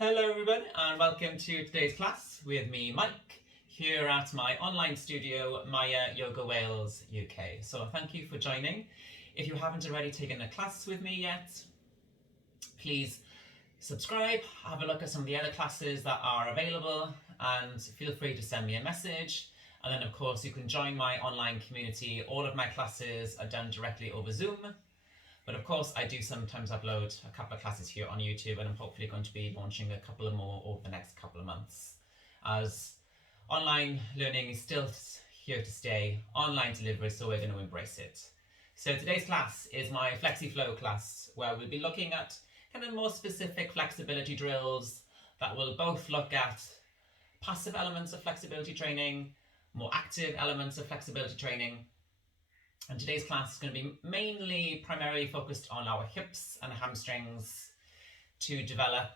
Hello everyone and welcome to today's class with me, Mike, here at my online studio, Maya Yoga Wales UK. So thank you for joining. If you haven't already taken a class with me yet, please subscribe, have a look at some of the other classes that are available, and feel free to send me a message. And then of course you can join my online community. All of my classes are done directly over Zoom. But of course, I do sometimes upload a couple of classes here on YouTube, and I'm hopefully going to be launching a couple of more over the next couple of months. As online learning is still here to stay, online delivery, so we're going to embrace it. So today's class is my Flexi Flow class, where we'll be looking at kind of more specific flexibility drills that will both look at passive elements of flexibility training, more active elements of flexibility training. And today's class is going to be primarily focused on our hips and hamstrings to develop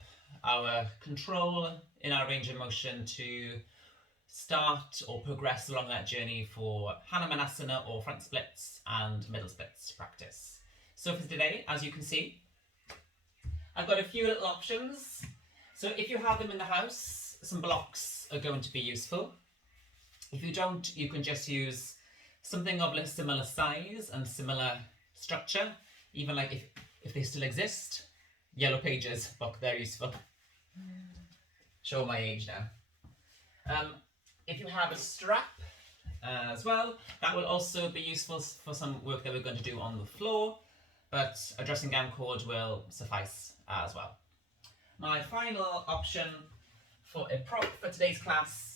our control in our range of motion to start or progress along that journey for Hanumanasana or front splits and middle splits practice. So for today, as you can see, I've got a few little options. So if you have them in the house, some blocks are going to be useful. If you don't, you can just use something of a similar size and similar structure, even like if they still exist. Yellow Pages book, they're useful. Show my age now. If you have a strap as well, that will also be useful for some work that we're going to do on the floor, but a dressing gown cord will suffice as well. My final option for a prop for today's class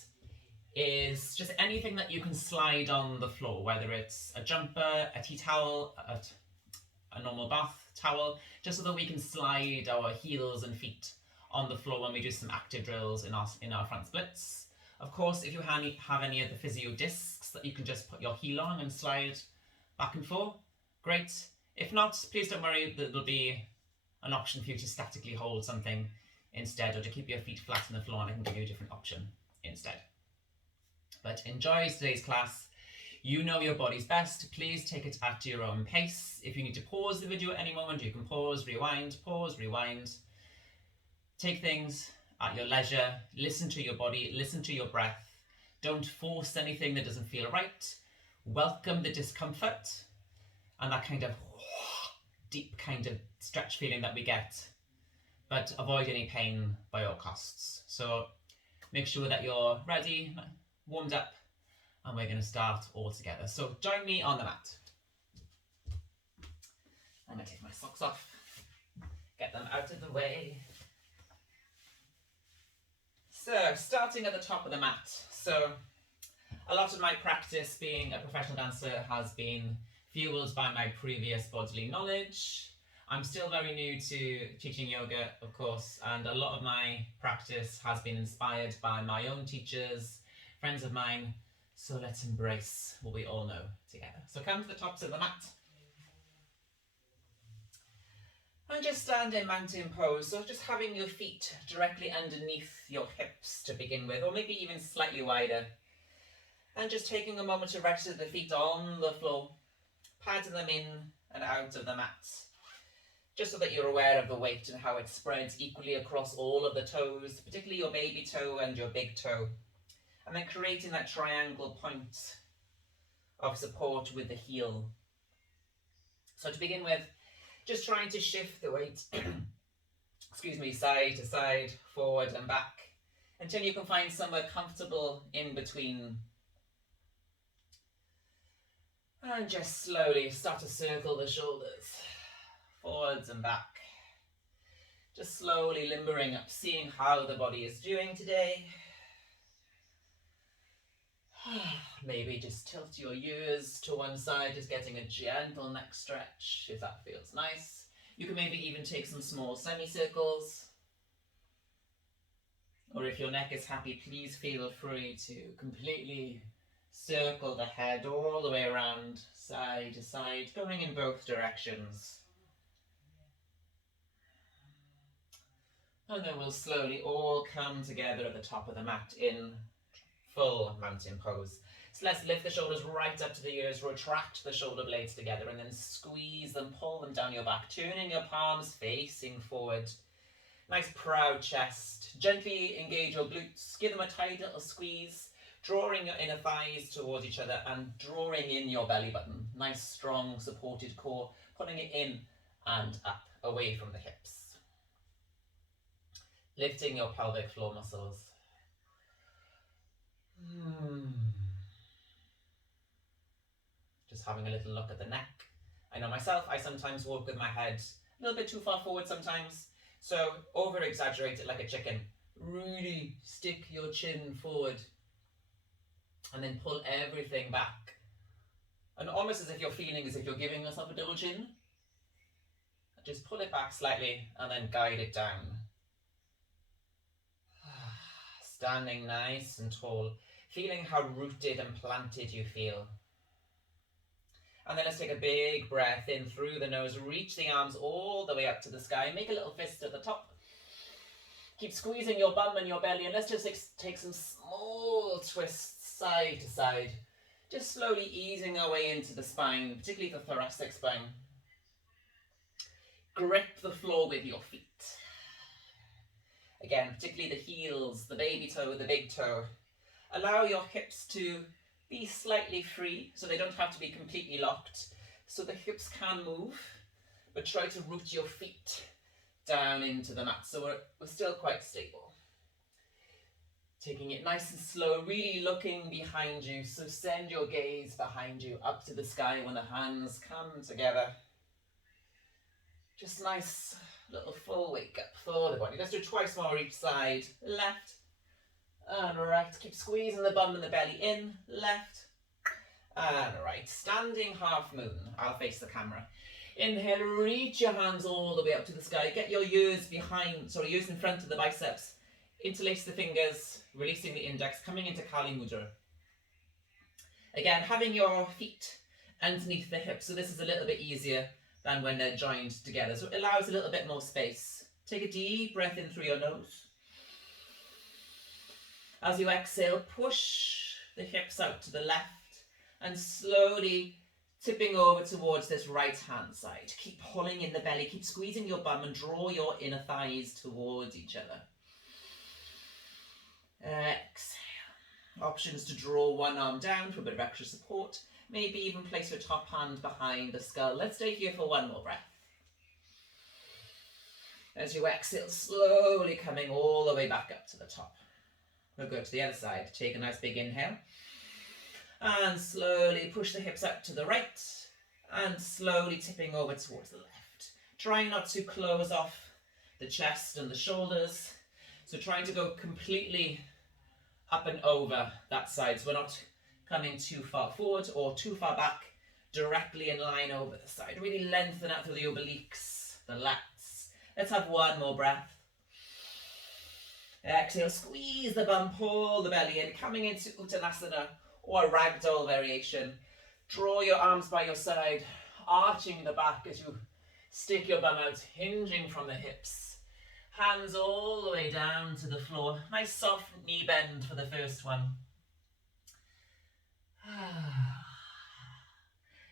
is just anything that you can slide on the floor, whether it's a jumper, a tea towel, a normal bath towel, just so that we can slide our heels and feet on the floor when we do some active drills in our front splits. Of course, if you have any of the physio discs that you can just put your heel on and slide back and forth, great. If not, please don't worry, there'll be an option for you to statically hold something instead, or to keep your feet flat on the floor, and I can give you a different option instead. But enjoy today's class. You know your body's best. Please take it at your own pace. If you need to pause the video at any moment, you can pause, rewind. Take things at your leisure. Listen to your body, listen to your breath. Don't force anything that doesn't feel right. Welcome the discomfort and that kind of deep kind of stretch feeling that we get, but avoid any pain by all costs. So make sure that you're ready, warmed up, and we're going to start all together. So join me on the mat. I'm going to take my socks off, get them out of the way. So starting at the top of the mat. So a lot of my practice being a professional dancer has been fueled by my previous bodily knowledge. I'm still very new to teaching yoga, of course, and a lot of my practice has been inspired by my own teachers, friends of mine, so let's embrace what we all know together. So come to the tops of the mat. And just stand in mountain pose, so just having your feet directly underneath your hips to begin with, or maybe even slightly wider. And just taking a moment to rest the feet on the floor, padding them in and out of the mat, just so that you're aware of the weight and how it spreads equally across all of the toes, particularly your baby toe and your big toe. And then creating that triangle point of support with the heel. So to begin with, just trying to shift the weight, side to side, forward and back, until you can find somewhere comfortable in between. And just slowly start to circle the shoulders, forwards and back. Just slowly limbering up, seeing how the body is doing today. Maybe just tilt your ears to one side, just getting a gentle neck stretch if that feels nice. You can maybe even take some small semicircles. Or if your neck is happy, please feel free to completely circle the head all the way around, side to side, going in both directions. And then we'll slowly all come together at the top of the mat in full mountain pose. So let's lift the shoulders right up to the ears, retract the shoulder blades together, and then squeeze them, pull them down your back, turning your palms facing forward. Nice proud chest. Gently engage your glutes. Give them a tight little squeeze. Drawing your inner thighs towards each other and drawing in your belly button. Nice, strong, supported core. Pulling it in and up, away from the hips. Lifting your pelvic floor muscles. Just having a little look at the neck. I know myself, I sometimes walk with my head a little bit too far forward sometimes. So over exaggerate it like a chicken. Really stick your chin forward and then pull everything back. And almost as if you're feeling as if you're giving yourself a double chin. Just pull it back slightly and then guide it down. Standing nice and tall, feeling how rooted and planted you feel. And then let's take a big breath in through the nose. Reach the arms all the way up to the sky. Make a little fist at the top. Keep squeezing your bum and your belly. And let's just take some small twists side to side. Just slowly easing our way into the spine, particularly the thoracic spine. Grip the floor with your feet. Again, particularly the heels, the baby toe, the big toe. Allow your hips to be slightly free, so they don't have to be completely locked. So the hips can move, but try to root your feet down into the mat, so we're still quite stable. Taking it nice and slow, really looking behind you, so send your gaze behind you, up to the sky when the hands come together. Just nice little full wake up for the body. Let's do twice more each side. Left and right. Keep squeezing the bum and the belly in. Left and right. Standing half moon. I'll face the camera. Inhale, reach your hands all the way up to the sky. Get your ears ears in front of the biceps. Interlace the fingers, releasing the index, coming into Kali Mudra. Again, having your feet underneath the hips, so this is a little bit easier than when they're joined together. So it allows a little bit more space. Take a deep breath in through your nose. As you exhale, push the hips out to the left and slowly tipping over towards this right hand side. Keep pulling in the belly, keep squeezing your bum and draw your inner thighs towards each other. Exhale. Options to draw one arm down for a bit of extra support. Maybe even place your top hand behind the skull. Let's stay here for one more breath. As you exhale, slowly coming all the way back up to the top. We'll go to the other side. Take a nice big inhale. And slowly push the hips out to the right. And slowly tipping over towards the left. Trying not to close off the chest and the shoulders. So trying to go completely up and over that side. So we're not coming too far forward or too far back, directly in line over the side. Really lengthen out through the obliques, the lats. Let's have one more breath. Exhale, squeeze the bum, pull the belly in, coming into Uttanasana or ragdoll variation. Draw your arms by your side, arching the back as you stick your bum out, hinging from the hips. Hands all the way down to the floor. Nice soft knee bend for the first one.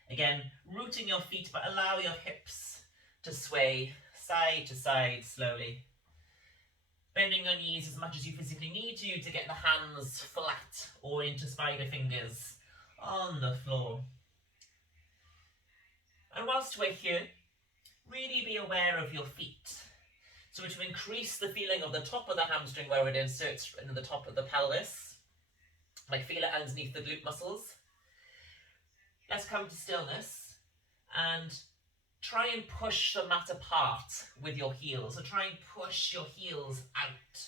Again, rooting your feet, but allow your hips to sway side to side slowly. Bending your knees as much as you physically need to get the hands flat or into spider fingers on the floor. And whilst we're here, really be aware of your feet. So to increase the feeling of the top of the hamstring where it inserts into the top of the pelvis, like feel it underneath the glute muscles. Let's come to stillness and try and push the mat apart with your heels. So try and push your heels out.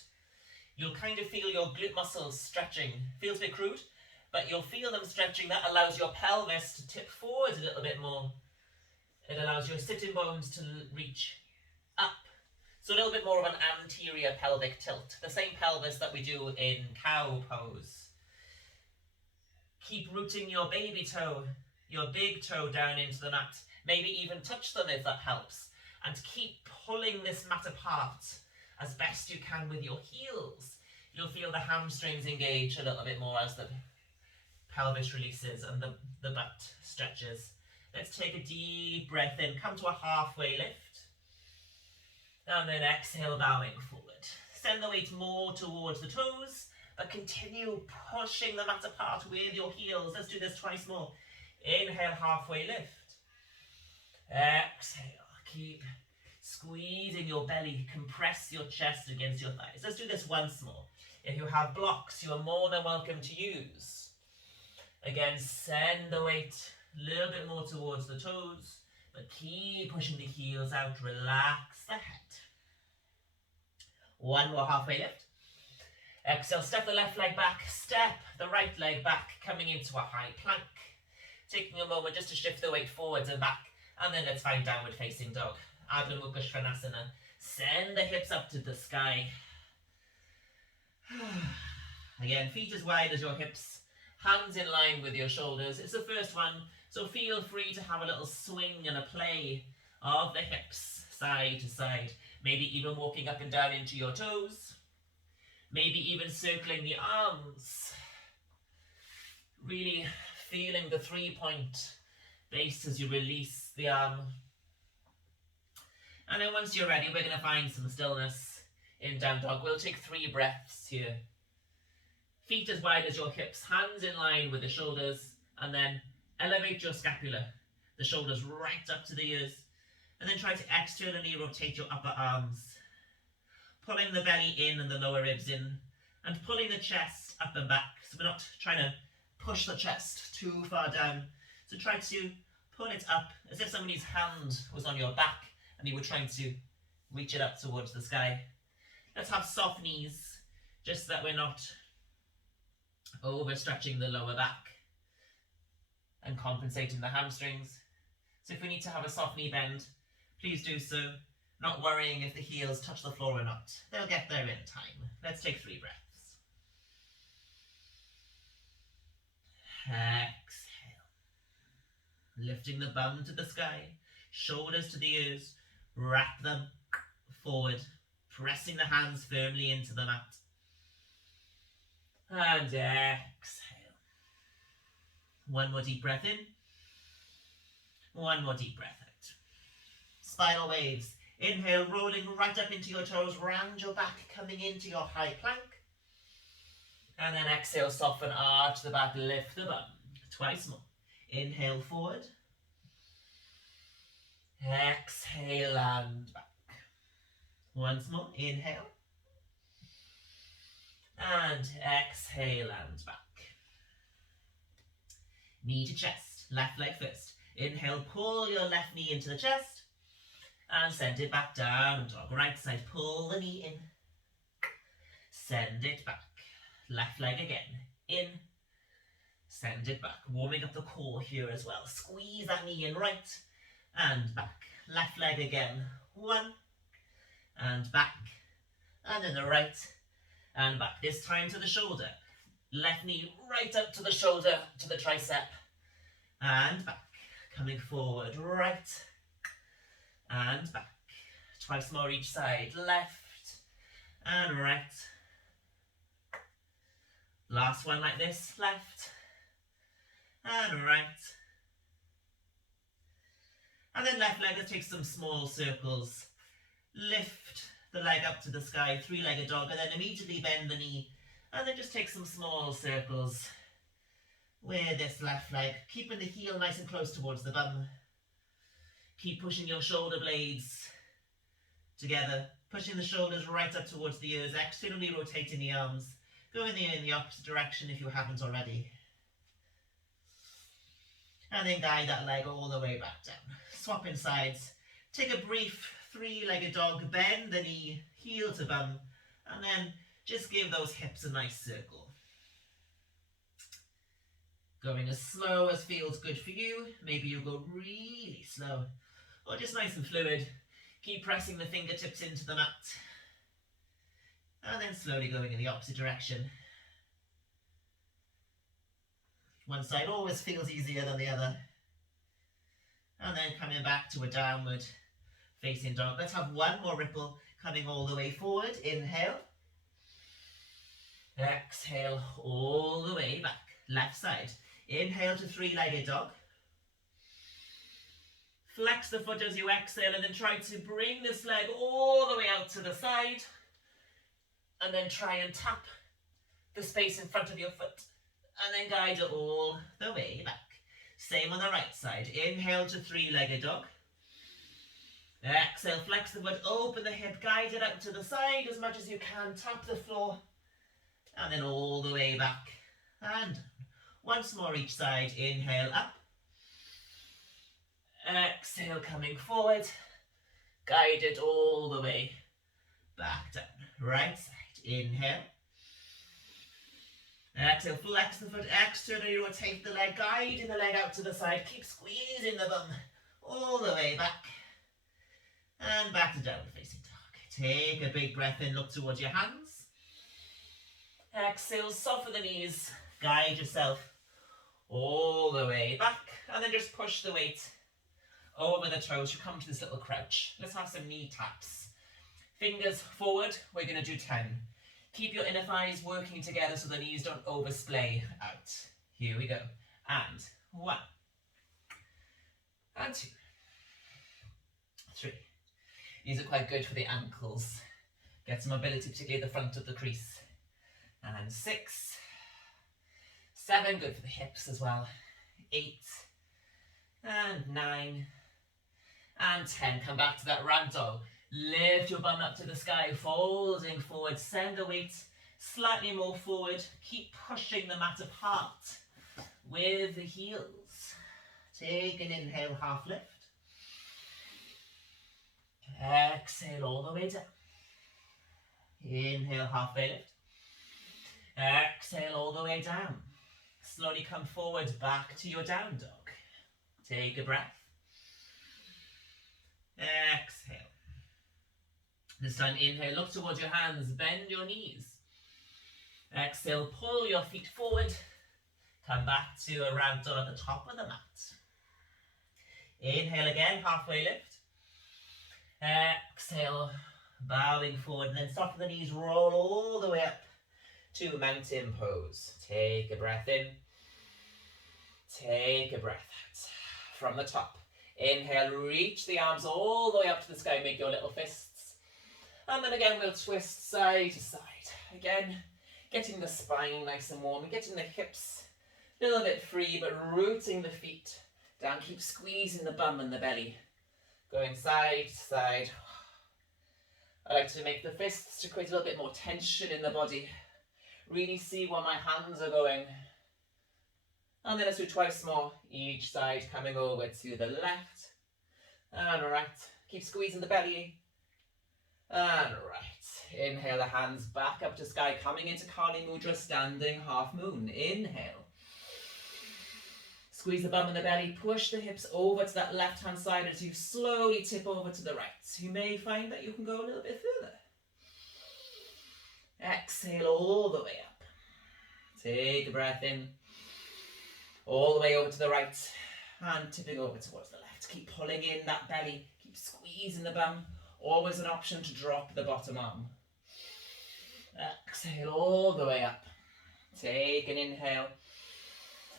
You'll kind of feel your glute muscles stretching. Feels a bit crude, but you'll feel them stretching. That allows your pelvis to tip forward a little bit more. It allows your sitting bones to reach up. So a little bit more of an anterior pelvic tilt. The same pelvis that we do in cow pose. Keep rooting your baby toe, your big toe down into the mat. Maybe even touch them if that helps. And keep pulling this mat apart as best you can with your heels. You'll feel the hamstrings engage a little bit more as the pelvis releases and the butt stretches. Let's take a deep breath in. Come to a halfway lift. And then exhale, bowing forward. Send the weight more towards the toes, but continue pushing the mat apart with your heels. Let's do this twice more. Inhale, halfway lift. Exhale, keep squeezing your belly, compress your chest against your thighs. Let's do this once more. If you have blocks, you are more than welcome to use. Again, send the weight a little bit more towards the toes, but keep pushing the heels out, relax the head. One more halfway lift. Exhale, step the left leg back, step the right leg back, coming into a high plank. Taking a moment just to shift the weight forwards and back, and then let's find downward facing dog. Adho Mukha Svanasana. Send the hips up to the sky. Again, feet as wide as your hips, hands in line with your shoulders. It's the first one, so feel free to have a little swing and a play of the hips, side to side. Maybe even walking up and down into your toes. Maybe even circling the arms. Really feeling the 3-point base as you release the arm. And then once you're ready, we're going to find some stillness in down dog. We'll take 3 breaths here. Feet as wide as your hips, hands in line with the shoulders, and then elevate your scapula, the shoulders right up to the ears, and then try to externally rotate your upper arms, pulling the belly in and the lower ribs in, and pulling the chest up and back. So we're not trying to push the chest too far down. So try to pull it up as if somebody's hand was on your back and you were trying to reach it up towards the sky. Let's have soft knees, just so that we're not overstretching the lower back and compensating the hamstrings. So if we need to have a soft knee bend, please do so, not worrying if the heels touch the floor or not. They'll get there in time. Let's take 3 breaths. Exhale. Lifting the bum to the sky, shoulders to the ears, wrap them forward, pressing the hands firmly into the mat. And exhale. One more deep breath in. One more deep breath out. Spinal waves. Inhale, rolling right up into your toes, round your back, coming into your high plank. And then exhale, soften, arch the back, lift the bum. Twice more. Inhale, forward. Exhale, and back. Once more. Inhale. And exhale, and back. Knee to chest, left leg first. Inhale, pull your left knee into the chest. And send it back down, dog. Right side, pull the knee in. Send it back. Left leg again. In. Send it back. Warming up the core here as well. Squeeze that knee in right. And back. Left leg again. 1. And back. And then the right. And back. This time to the shoulder. Left knee right up to the shoulder, to the tricep. And back. Coming forward. Right. And back. Twice more each side. Left and right. Last one like this. Left and right. And then left leg, let's take some small circles. Lift the leg up to the sky, 3-legged dog, and then immediately bend the knee. And then just take some small circles with this left leg, keeping the heel nice and close towards the bum. Keep pushing your shoulder blades together, pushing the shoulders right up towards the ears, externally rotating the arms, going in the opposite direction if you haven't already. And then guide that leg all the way back down. Swapping sides. Take a brief 3-legged dog, bend the knee, heel to bum, and then just give those hips a nice circle. Going as slow as feels good for you. Maybe you go really slow, or just nice and fluid. Keep pressing the fingertips into the mat. And then slowly going in the opposite direction. One side always feels easier than the other. And then coming back to a downward facing dog. Let's have one more ripple coming all the way forward. Inhale. Exhale all the way back. Left side. Inhale to 3-legged dog. Flex the foot as you exhale and then try to bring this leg all the way out to the side. And then try and tap the space in front of your foot. And then guide it all the way back. Same on the right side. Inhale to three-legged dog. Exhale, flex the foot, open the hip, guide it out to the side as much as you can. Tap the floor. And then all the way back. And once more each side. Inhale up. Exhale, coming forward. Guide it all the way back down. Right side. Inhale. Exhale, flex the foot, externally rotate the leg, guiding the leg out to the side. Keep squeezing the bum all the way back. And back to downward facing dog. Take a big breath in, look towards your hands. Exhale, soften the knees, guide yourself all the way back. And then just push the weight over the toes. You come to this little crouch. Let's have some knee taps. Fingers forward, we're going to do 10. Keep your inner thighs working together so the knees don't oversplay out. Here we go. And 1. And 2. 3. These are quite good for the ankles. Get some mobility, particularly at the front of the crease. And 6. 7, good for the hips as well. 8. And 9. And 10. Come back to that ragdoll. Lift your bum up to the sky, folding forward. Send the weight slightly more forward. Keep pushing the mat apart with the heels. Take an inhale, half lift. Exhale all the way down. Inhale, halfway lift. Exhale all the way down. Slowly come forward, back to your down dog. Take a breath. Exhale. This time, inhale, look towards your hands, bend your knees. Exhale, pull your feet forward. Come back to a ragdoll at the top of the mat. Inhale again, halfway lift. Exhale, bowing forward, and then soften the knees, roll all the way up to mountain pose. Take a breath in. Take a breath out. From the top, inhale, reach the arms all the way up to the sky, make your little fists. And then again, we'll twist side to side. Again, getting the spine nice and warm, getting the hips a little bit free, but rooting the feet down. Keep squeezing the bum and the belly. Going side to side. I like to make the fists to create a little bit more tension in the body. Really see where my hands are going. And then let's do twice more. Each side coming over to the left and right. Keep squeezing the belly. And right. Inhale the hands back up to sky, coming into Kali Mudra, standing half moon. Inhale. Squeeze the bum and the belly, push the hips over to that left hand side as you slowly tip over to the right. You may find that you can go a little bit further. Exhale all the way up. Take a breath in. All the way over to the right and tipping over towards the left. Keep pulling in that belly, keep squeezing the bum. Always an option to drop the bottom arm. Exhale all the way up. Take an inhale.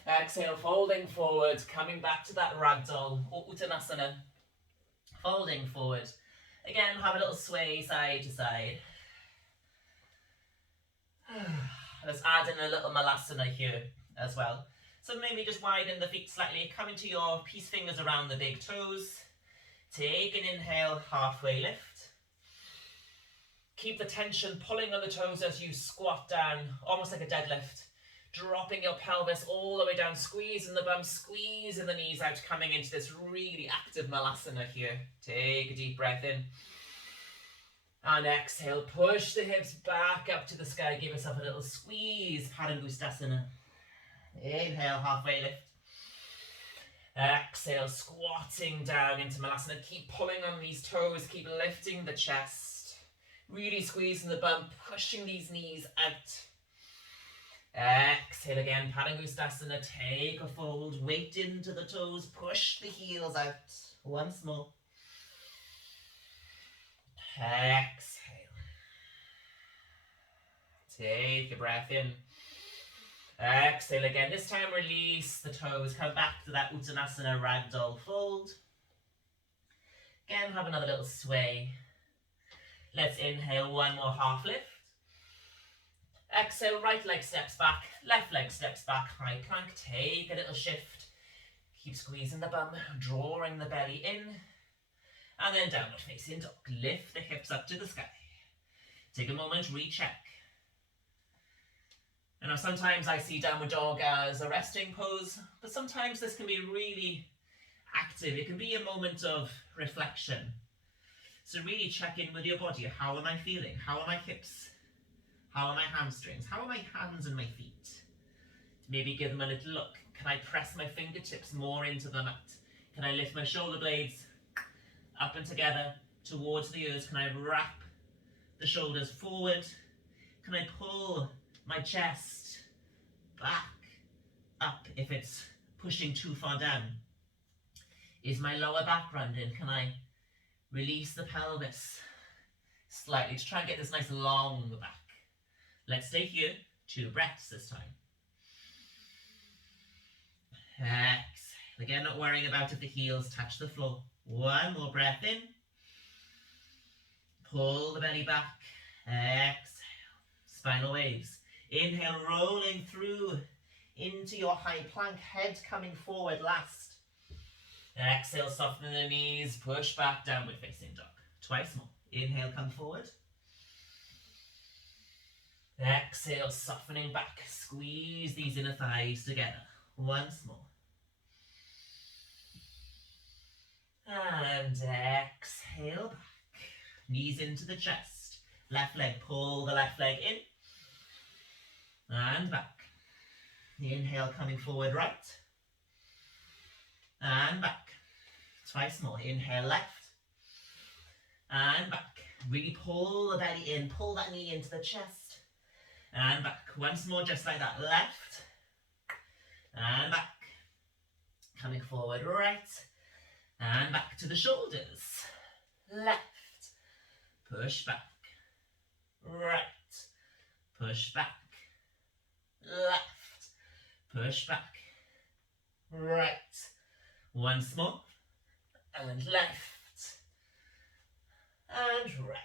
Exhale, folding forward, coming back to that ragdoll or Uttanasana. Folding forward. Again, have a little sway side to side. Let's add in a little malasana here as well. So maybe just widen the feet slightly, come into your peace fingers around the big toes. Take an inhale, halfway lift. Keep the tension pulling on the toes as you squat down, almost like a deadlift. Dropping your pelvis all the way down, squeezing the bum, squeezing the knees out, coming into this really active malasana here. Take a deep breath in. And exhale, push the hips back up to the sky, give yourself a little squeeze, Padangustasana. Inhale, halfway lift. Exhale, squatting down into Malasana. Keep pulling on these toes, keep lifting the chest. Really squeezing the bum, pushing these knees out. Exhale again, Padangustasana. Take a fold, weight into the toes, push the heels out. Once more. Exhale. Take a breath in. Exhale again. This time release the toes. Come back to that Uttanasana ragdoll fold. Again, have another little sway. Let's inhale, one more half lift. Exhale, right leg steps back, left leg steps back, high plank, take a little shift. Keep squeezing the bum, drawing the belly in. And then downward facing dog. Lift the hips up to the sky. Take a moment, recheck. And now sometimes I see downward dog as a resting pose, but sometimes this can be really active. It can be a moment of reflection. So really check in with your body. How am I feeling? How are my hips? How are my hamstrings? How are my hands and my feet? Maybe give them a little look. Can I press my fingertips more into the mat? Can I lift my shoulder blades up and together towards the ears? Can I wrap the shoulders forward? Can I pull my chest back up if it's pushing too far down? Is my lower back rounded? Can I release the pelvis slightly to try and get this nice long back? Let's stay here, 2 breaths this time. Exhale. Again, not worrying about if the heels touch the floor. 1 more breath in. Pull the belly back. Exhale. Spinal waves. Inhale, rolling through into your high plank, head coming forward last. Exhale, soften the knees, push back, downward facing dog. Twice more. Inhale, come forward. Exhale, softening back. Squeeze these inner thighs together. Once more. And exhale back. Knees into the chest. Left leg, pull the left leg in. And back. Inhale, coming forward right. And back. Twice more. Inhale, left. And back. Really pull the belly in. Pull that knee into the chest. And back. Once more, just like that. Left. And back. Coming forward right. And back to the shoulders. Left. Push back. Right. Push back. Left. Push back. Right. Once more. And left. And right.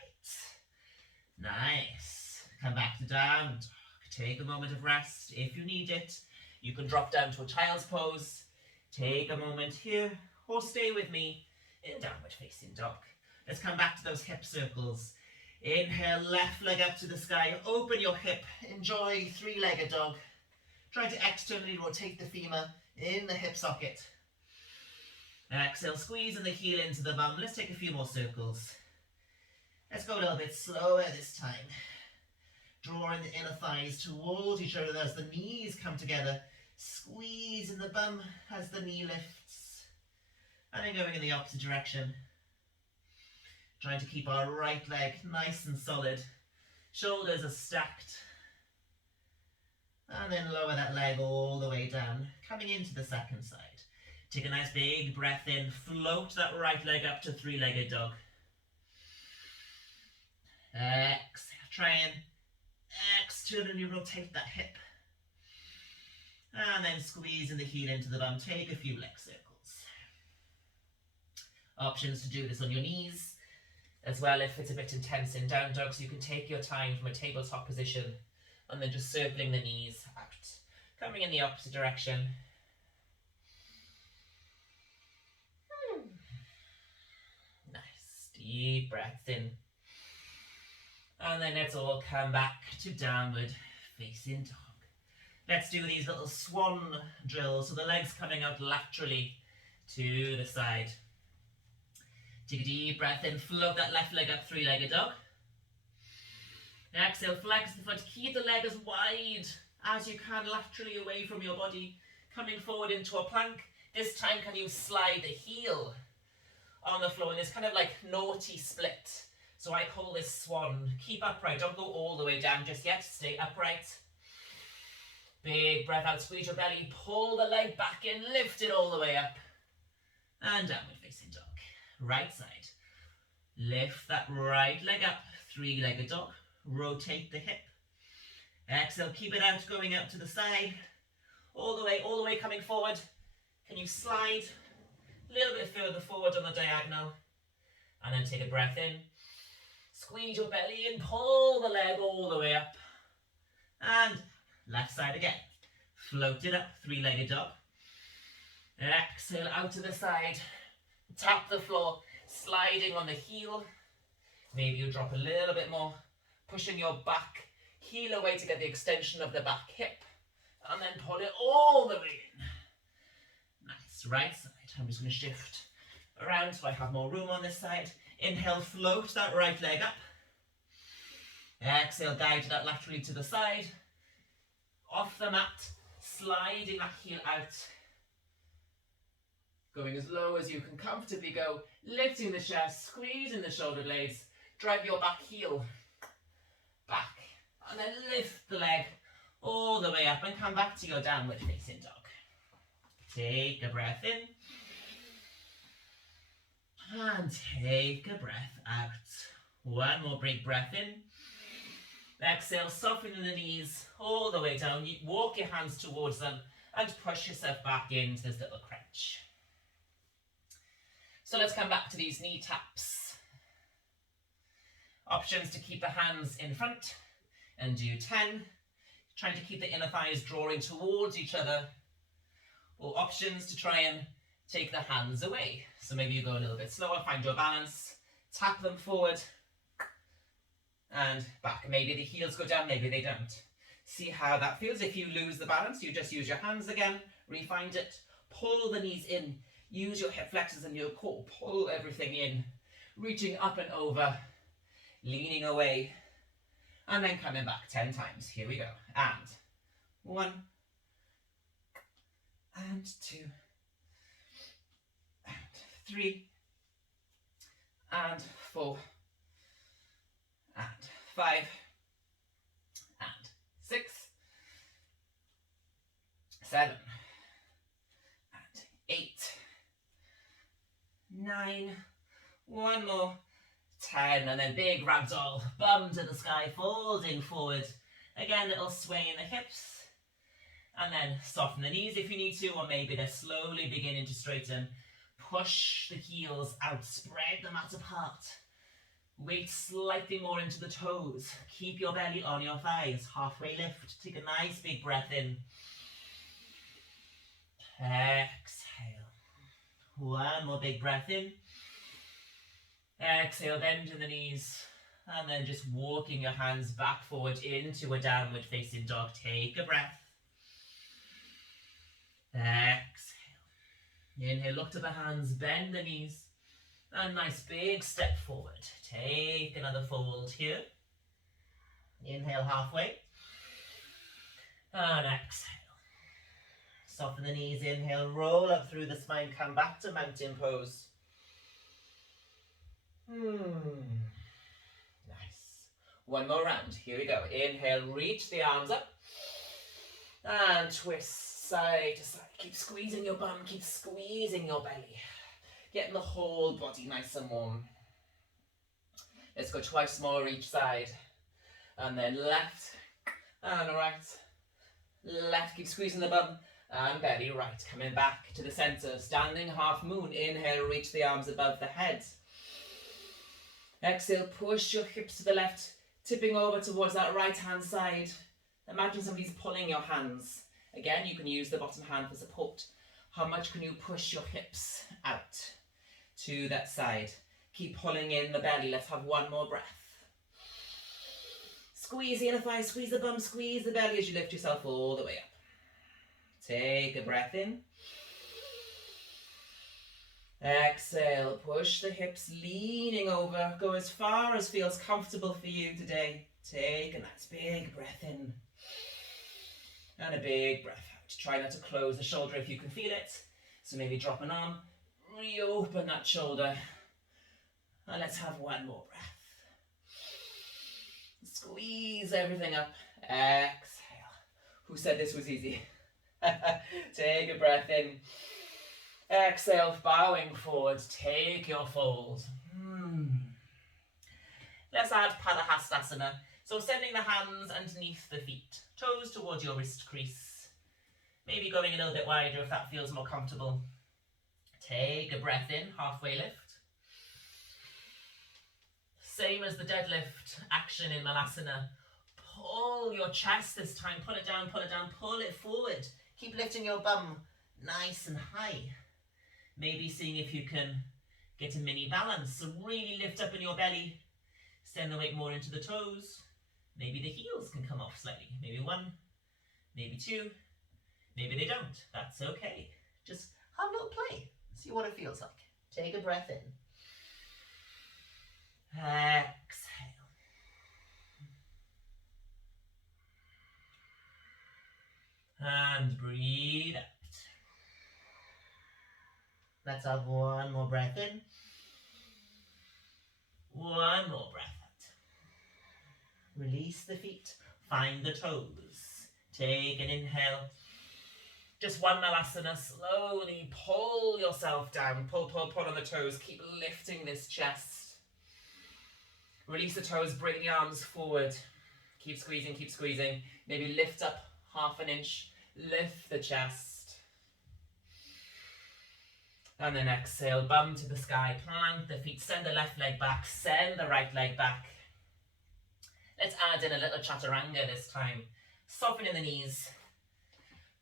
Nice. Come back to down. Take a moment of rest if you need it. You can drop down to a child's pose. Take a moment here, or stay with me in downward facing dog. Let's come back to those hip circles. Inhale, left leg up to the sky. Open your hip. Enjoy 3-legged dog. Try to externally rotate the femur in the hip socket. Exhale, squeezing the heel into the bum. Let's take a few more circles. Let's go a little bit slower this time. Drawing the inner thighs towards each other as the knees come together. Squeezing the bum as the knee lifts. And then going in the opposite direction. Trying to keep our right leg nice and solid. Shoulders are stacked. And then lower that leg all the way down. Coming into the second side. Take a nice big breath in. Float that right leg up to 3-legged dog. Exhale. Try and externally rotate that hip. And then squeezing the heel into the bum. Take a few leg circles. Options to do this on your knees as well if it's a bit intense in down dog, so you can take your time from a tabletop position and then just circling the knees out. Coming in the opposite direction. Nice. Deep breaths in. And then let's all come back to downward facing dog. Let's do these little swan drills. So the legs coming out laterally to the side. Take a deep breath in. Float that left leg up, 3-legged dog. Exhale, flex the foot. Keep the leg as wide as you can laterally away from your body. Coming forward into a plank. This time can you slide the heel on the floor in this kind of like naughty split. So I call this swan. Keep upright. Don't go all the way down just yet. Stay upright. Big breath out. Squeeze your belly. Pull the leg back in. Lift it all the way up. And downward facing dog. Right side. Lift that right leg up. 3-legged dog. Rotate the hip. Exhale. Keep it out. Going out to the side. All the way coming forward. Can you slide a little bit further forward on the diagonal? And then take a breath in. Squeeze your belly in, pull the leg all the way up. And left side again. Float it up, three-legged dog. Exhale out to the side. Tap the floor, sliding on the heel. Maybe you drop a little bit more, pushing your back heel away to get the extension of the back hip. And then pull it all the way in. Nice, right side. I'm just going to shift around so I have more room on this side. Inhale, float that right leg up. Exhale, guide that laterally to the side. Off the mat, sliding that heel out. Going as low as you can comfortably go, lifting the chest, squeezing the shoulder blades, drive your back heel back, and then lift the leg all the way up and come back to your downward facing dog. Take a breath in, and take a breath out. One more big breath in. Exhale, softening the knees all the way down. You walk your hands towards them and push yourself back into this little crunch. So let's come back to these knee taps. Options to keep the hands in front and do 10. Trying to keep the inner thighs drawing towards each other. Or options to try and take the hands away. So maybe you go a little bit slower, find your balance, tap them forward and back. Maybe the heels go down, maybe they don't. See how that feels. If you lose the balance, you just use your hands again, refind it, pull the knees in, use your hip flexors and your core, pull everything in, reaching up and over, leaning away, and then coming back 10 times. Here we go. And 1, and 2, and 3, and 4, and 5, and 6, 7, and 8, 9, one more, 10, and then big ragdoll, bum to the sky, folding forward. Again, little sway in the hips, and then soften the knees if you need to, or maybe they're slowly beginning to straighten. Push the heels out, spread the mat apart. Weight slightly more into the toes. Keep your belly on your thighs. Halfway lift. Take a nice big breath in. Exhale. One more big breath in. Exhale, bending the knees. And then just walking your hands back forward into a downward facing dog. Take a breath. Exhale. Inhale, look to the hands, bend the knees. And nice big step forward. Take another fold here. Inhale halfway. And exhale. Soften the knees, inhale, roll up through the spine, come back to mountain pose. Nice. One more round, here we go. Inhale, reach the arms up. And twist side to side. Keep squeezing your bum, keep squeezing your belly. Getting the whole body nice and warm. Let's go twice more each side. And then left and right. Left, keep squeezing the bum. And belly right. Coming back to the center. Standing half moon. Inhale, reach the arms above the head. Exhale, push your hips to the left. Tipping over towards that right hand side. Imagine somebody's pulling your hands. Again, you can use the bottom hand for support. How much can you push your hips out to that side? Keep pulling in the belly. Let's have one more breath. Squeeze the inner thigh, squeeze the bum, squeeze the belly as you lift yourself all the way up. Take a breath in. Exhale, push the hips, leaning over. Go as far as feels comfortable for you today. Take a nice big breath in. And a big breath out. Try not to close the shoulder if you can feel it. So maybe drop an arm, reopen that shoulder. And let's have one more breath. Squeeze everything up. Exhale. Who said this was easy? Take a breath in. Exhale, bowing forward. Take your fold. Let's add Padahastasana. So sending the hands underneath the feet. Toes towards your wrist crease. Maybe going a little bit wider if that feels more comfortable. Take a breath in, halfway lift. Same as the deadlift action in Malasana. Pull your chest this time, pull it down, pull it forward. Keep lifting your bum nice and high. Maybe seeing if you can get a mini balance. So really lift up in your belly, send the weight more into the toes. Maybe the heels can come off slightly. Maybe one, maybe two, maybe they don't. That's okay. Just have a little play. See what it feels like. Take a breath in. Exhale. And breathe out. Let's have one more breath in. One more breath out. Release the feet. Find the toes. Take an inhale. Just one Malasana. Slowly pull yourself down. Pull on the toes. Keep lifting this chest. Release the toes. Bring the arms forward. Keep squeezing, keep squeezing. Maybe lift up half an inch. Lift the chest. And then exhale, bum to the sky. Plant the feet. Send the left leg back. Send the right leg back. Let's add in a little chaturanga this time. Softening the knees.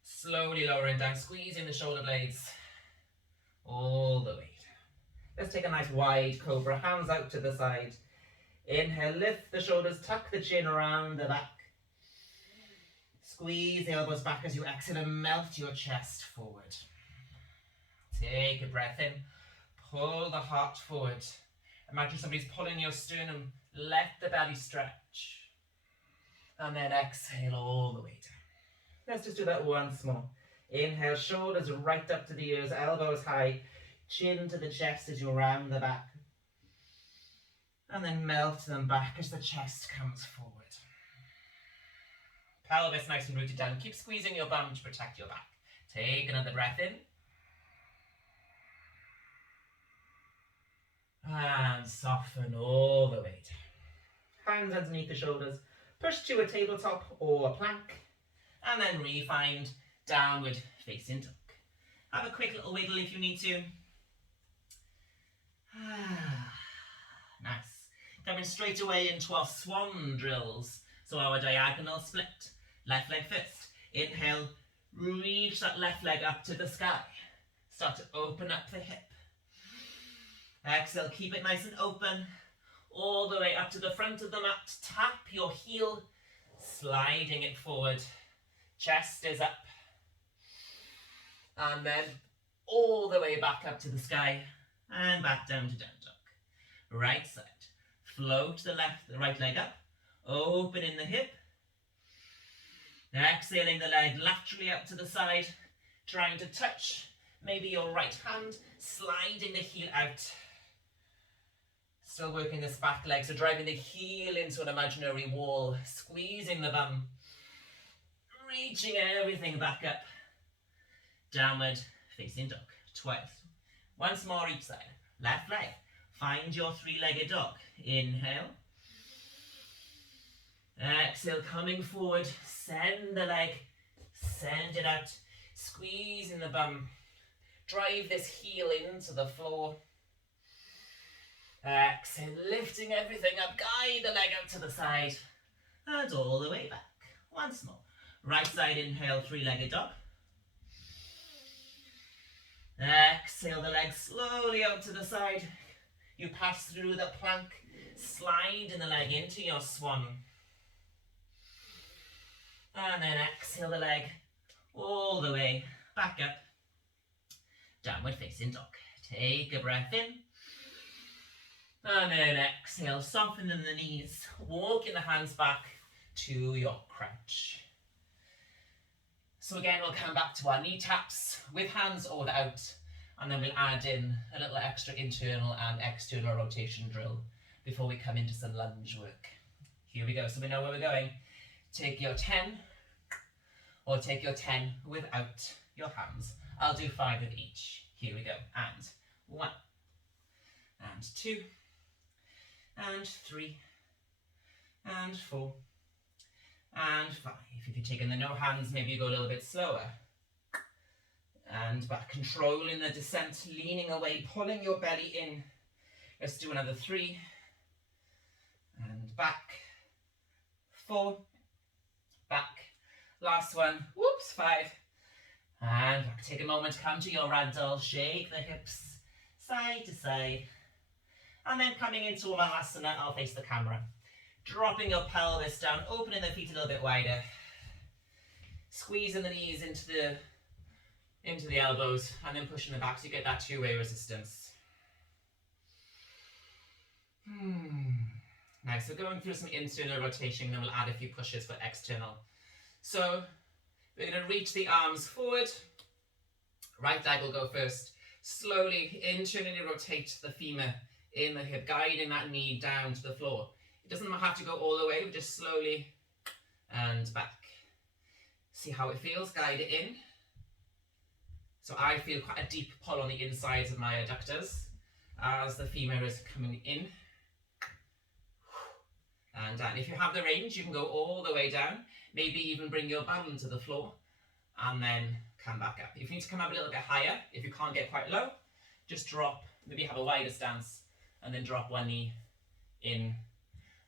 Slowly lowering down, squeezing the shoulder blades. All the way down. Let's take a nice wide cobra. Hands out to the side. Inhale, lift the shoulders, tuck the chin around the back. Squeeze the elbows back as you exhale and melt your chest forward. Take a breath in. Pull the heart forward. Imagine somebody's pulling your sternum. Let the belly stretch. And then exhale all the way down. Let's just do that once more. Inhale, shoulders right up to the ears, elbows high, chin to the chest as you round the back. And then melt them back as the chest comes forward. Pelvis nice and rooted down. Keep squeezing your bum to protect your back. Take another breath in. And soften all the way down. Hands underneath the shoulders. Push to a tabletop or a plank. And then re-find downward facing dog. Have a quick little wiggle if you need to. Nice. Coming straight away into our swan drills. So our diagonal split. Left leg first. Inhale, reach that left leg up to the sky. Start to open up the hip. Exhale, keep it nice and open. All the way up to the front of the mat. Tap your heel, sliding it forward. Chest is up. And then all the way back up to the sky. And back down to down dog. Right side. Float the right leg up. Open in the hip. Exhaling the leg laterally up to the side. Trying to touch maybe your right hand. Sliding the heel out. Still working this back leg, so driving the heel into an imaginary wall, squeezing the bum, reaching everything back up, downward facing dog, twice. Once more each side, left leg, find your three-legged dog, inhale, exhale, coming forward, send the leg, send it out, squeezing the bum, drive this heel into the floor. Exhale, lifting everything up, guide the leg out to the side, and all the way back. Once more. Right side, inhale, three-legged dog. Exhale the leg slowly out to the side. You pass through the plank, sliding the leg into your swan. And then exhale the leg all the way back up. Downward facing dog. Take a breath in. And then exhale, soften the knees, walking the hands back to your crouch. So again, we'll come back to our knee taps with hands or without, and then we'll add in a little extra internal and external rotation drill before we come into some lunge work. Here we go, so we know where we're going. Take your 10, or take your 10 without your hands. I'll do 5 of each. Here we go, and 1, and 2, and 3, and 4, and 5. If you're taking the no hands, maybe you go a little bit slower. And back, controlling the descent, leaning away, pulling your belly in. Let's do another 3, back, 4, back, last one, whoops, 5, and back. Take a moment to come to your ragdoll, shake the hips side to side, and then coming into Ulanasana, I'll face the camera. Dropping your pelvis down, opening the feet a little bit wider, squeezing the knees into the elbows, and then pushing them back so you get that two-way resistance. Nice, so going through some internal rotation, then we'll add a few pushes for external. So we're going to reach the arms forward, right leg will go first. Slowly internally rotate the femur in the hip, guiding that knee down to the floor. It doesn't have to go all the way, but just slowly and back. See how it feels, guide it in. So I feel quite a deep pull on the insides of my adductors as the femur is coming in. And down. If you have the range, you can go all the way down, maybe even bring your bum to the floor, and then come back up. If you need to come up a little bit higher, if you can't get quite low, just drop, maybe have a wider stance, and then drop one knee in,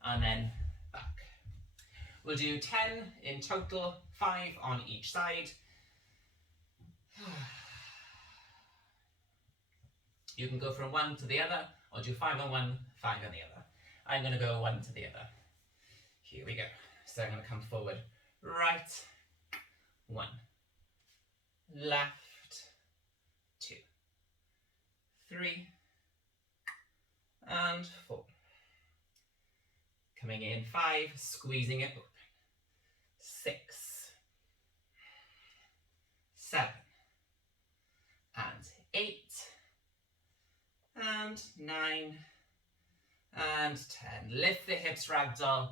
and then back. We'll do 10 in total, 5 on each side. You can go from one to the other, or do 5 on one, 5 on the other. I'm going to go one to the other. Here we go. So I'm going to come forward. Right, 1. Left, 2. 3. And 4. Coming in 5, squeezing it open. 6. 7. And 8. And 9. And 10. Lift the hips, ragdoll.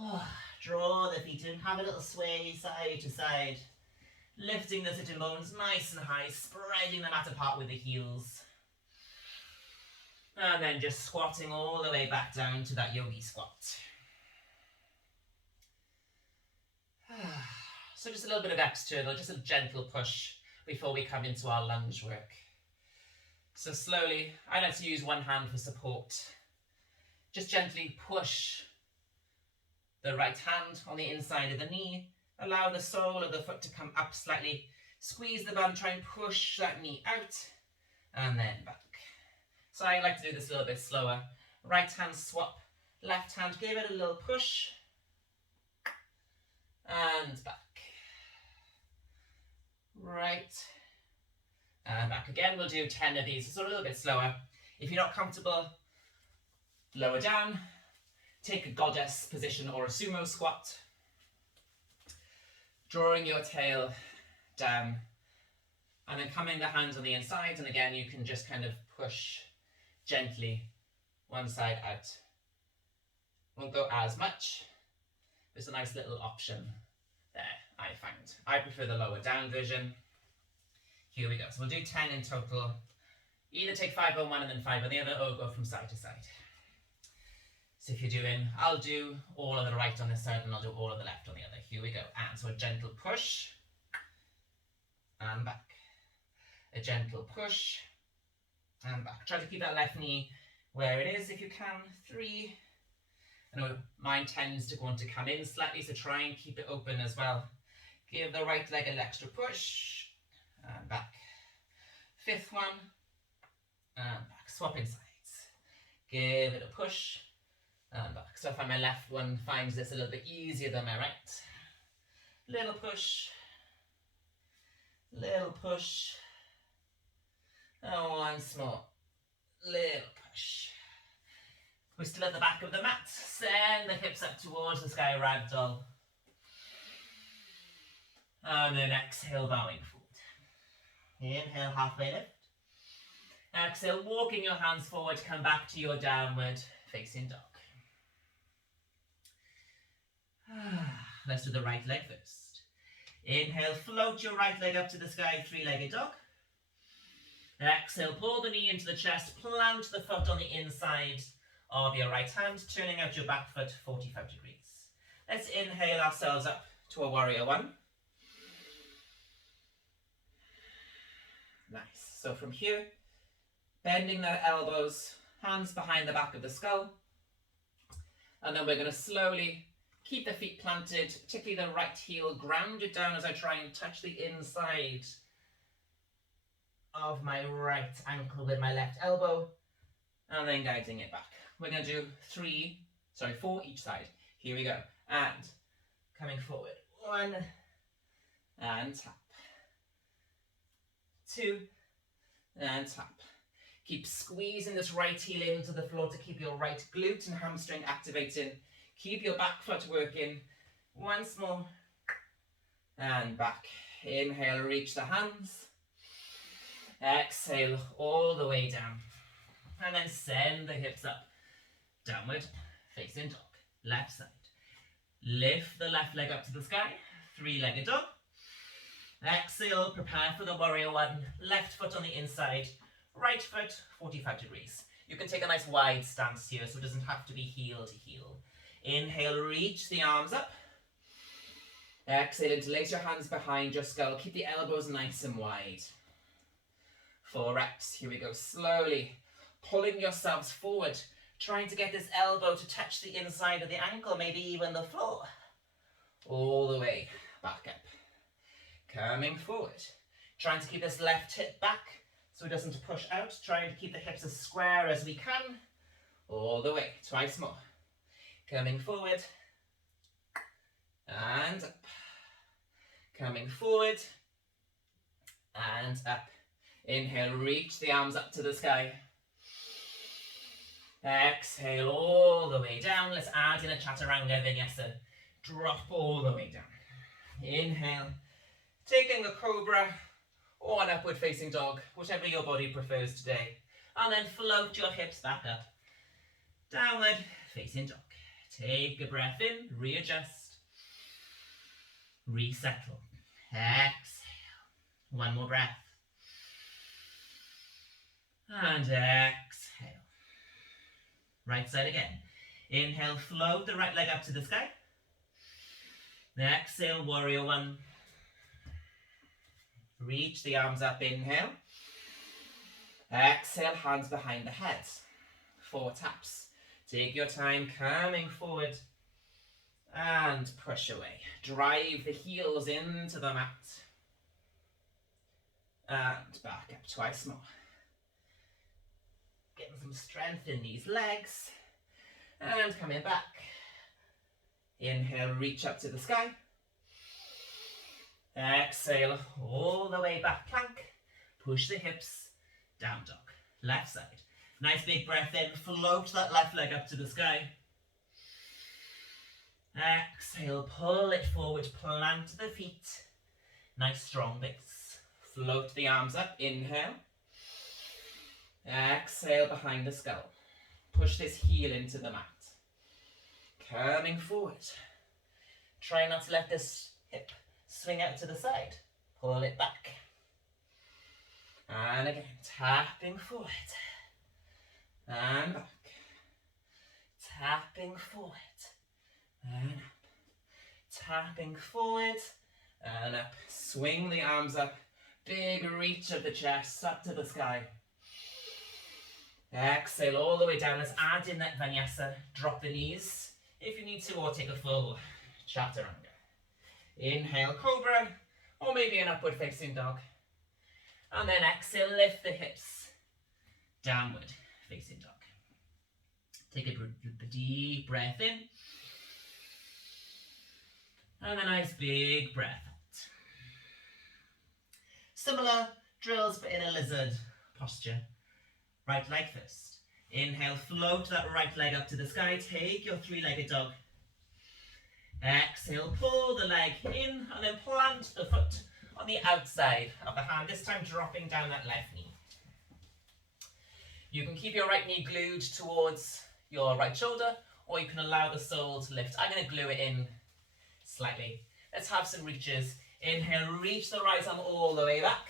Oh, draw the feet in. Have a little sway side to side. Lifting the sitting bones nice and high. Spreading them out apart with the heels. And then just squatting all the way back down to that yogi squat. So just a little bit of external, just a gentle push before we come into our lunge work. So slowly, I like to use one hand for support. Just gently push the right hand on the inside of the knee. Allow the sole of the foot to come up slightly. Squeeze the bum, try and push that knee out, and then back. So I like to do this a little bit slower. Right hand swap, left hand, give it a little push, and back. Right, and back again. We'll do 10 of these, so a little bit slower. If you're not comfortable, lower down, take a goddess position or a sumo squat. Drawing your tail down, and then coming the hands on the inside, and again you can just kind of push gently one side out. Won't go as much. There's a nice little option there, I find. I prefer the lower down version. Here we go. So we'll do 10 in total. Either take 5 on one and then 5 on the other, or go from side to side. So if you're doing, I'll do all of the right on this side and I'll do all of the left on the other. Here we go. And so a gentle push and back. A gentle push and back. Try to keep that left knee where it is if you can. 3. I know mine tends to want to come in slightly, so try and keep it open as well. Give the right leg an extra push and back. 5th one and back. Swapping sides. Give it a push and back. So I find my left one finds this a little bit easier than my right. Little push, little push, and once more, little push. We're still at the back of the mat. Send the hips up towards the sky, ragdoll. And then exhale, bowing forward. Inhale, halfway lift. Exhale, walking your hands forward, come back to your downward facing dog. Let's do the right leg first. Inhale, float your right leg up to the sky, 3-legged dog. Exhale, pull the knee into the chest, plant the foot on the inside of your right hand, turning out your back foot 45 degrees. Let's inhale ourselves up to a warrior 1. Nice. So from here, bending the elbows, hands behind the back of the skull. And then we're going to slowly keep the feet planted, particularly the right heel grounded down as I try and touch the inside of my right ankle with my left elbow, and then guiding it back. We're going to do 4 each side. Here we go. And coming forward. 1, and tap. 2, and tap. Keep squeezing this right heel into the floor to keep your right glute and hamstring activating. Keep your back foot working. Once more. And back. Inhale, reach the hands. Exhale all the way down. And then send the hips up. Downward facing dog. Left side. Lift the left leg up to the sky. 3-legged dog. Exhale, prepare for the warrior 1. Left foot on the inside. Right foot 45 degrees. You can take a nice wide stance here so it doesn't have to be heel to heel. Inhale, reach the arms up. Exhale, interlace your hands behind your skull. Keep the elbows nice and wide. 4 reps. Here we go. Slowly pulling yourselves forward. Trying to get this elbow to touch the inside of the ankle, maybe even the floor. All the way back up. Coming forward. Trying to keep this left hip back so it doesn't push out. Trying to keep the hips as square as we can. All the way. Twice more. Coming forward. And up. Coming forward. And up. Inhale, reach the arms up to the sky. Exhale all the way down. Let's add in a chaturanga vinyasa. Drop all the way down. Inhale. Taking a cobra or an upward facing dog, whichever your body prefers today. And then float your hips back up. Downward facing dog. Take a breath in, readjust. Resettle. Exhale. 1 more breath. And exhale. Right side again. Inhale, float the right leg up to the sky. Exhale, warrior 1. Reach the arms up, inhale. Exhale, hands behind the head. 4 taps. Take your time, coming forward. And push away. Drive the heels into the mat. And back up twice more. Getting some strength in these legs. And coming back. Inhale, reach up to the sky. Exhale, all the way back plank. Push the hips, down dog. Left side. Nice big breath in, float that left leg up to the sky. Exhale, pull it forward, plant the feet. Nice strong base. Float the arms up, inhale. Exhale behind the skull. Push this heel into the mat. Coming forward. Try not to let this hip swing out to the side. Pull it back. And again, tapping forward. And back. Tapping forward. And up. Tapping forward. And up. Swing the arms up. Big reach of the chest up to the sky. Exhale all the way down. Let's add in that vinyasa. Drop the knees if you need to, or take a full chaturanga. Inhale, cobra, or maybe an upward facing dog. And then exhale, lift the hips. Downward facing dog. Take a deep breath in. And a nice big breath out. Similar drills but in a lizard posture. Right leg first. Inhale, float that right leg up to the sky. Take your 3-legged dog. Exhale, pull the leg in and then plant the foot on the outside of the hand, this time dropping down that left knee. You can keep your right knee glued towards your right shoulder, or you can allow the sole to lift. I'm going to glue it in slightly. Let's have some reaches. Inhale, reach the right arm all the way back.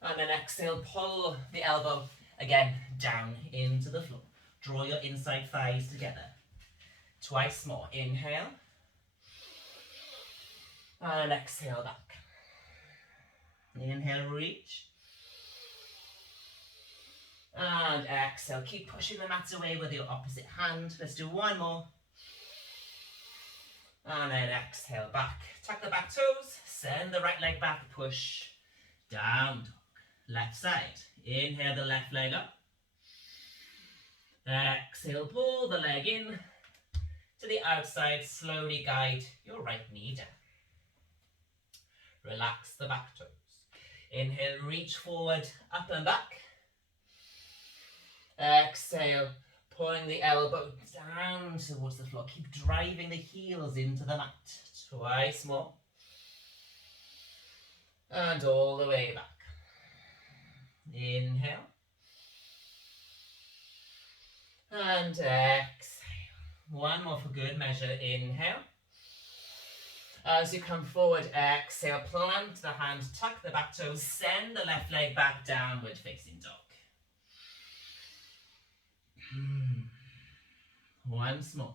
And then exhale, pull the elbow again down into the floor. Draw your inside thighs together. Twice more. Inhale. And exhale back. Inhale, reach. And exhale, keep pushing the mat away with your opposite hand. Let's do one more. And then exhale, back. Tuck the back toes, send the right leg back, push, down dog. Left side, inhale the left leg up. Exhale, pull the leg in to the outside, slowly guide your right knee down. Relax the back toes. Inhale, reach forward, up and back. Exhale, pulling the elbow down towards the floor. Keep driving the heels into the mat. Twice more. And all the way back. Inhale. And exhale. One more for good measure. Inhale. As you come forward, exhale, plant the hand, tuck the back toes, send the left leg back, downward facing dog. Once more.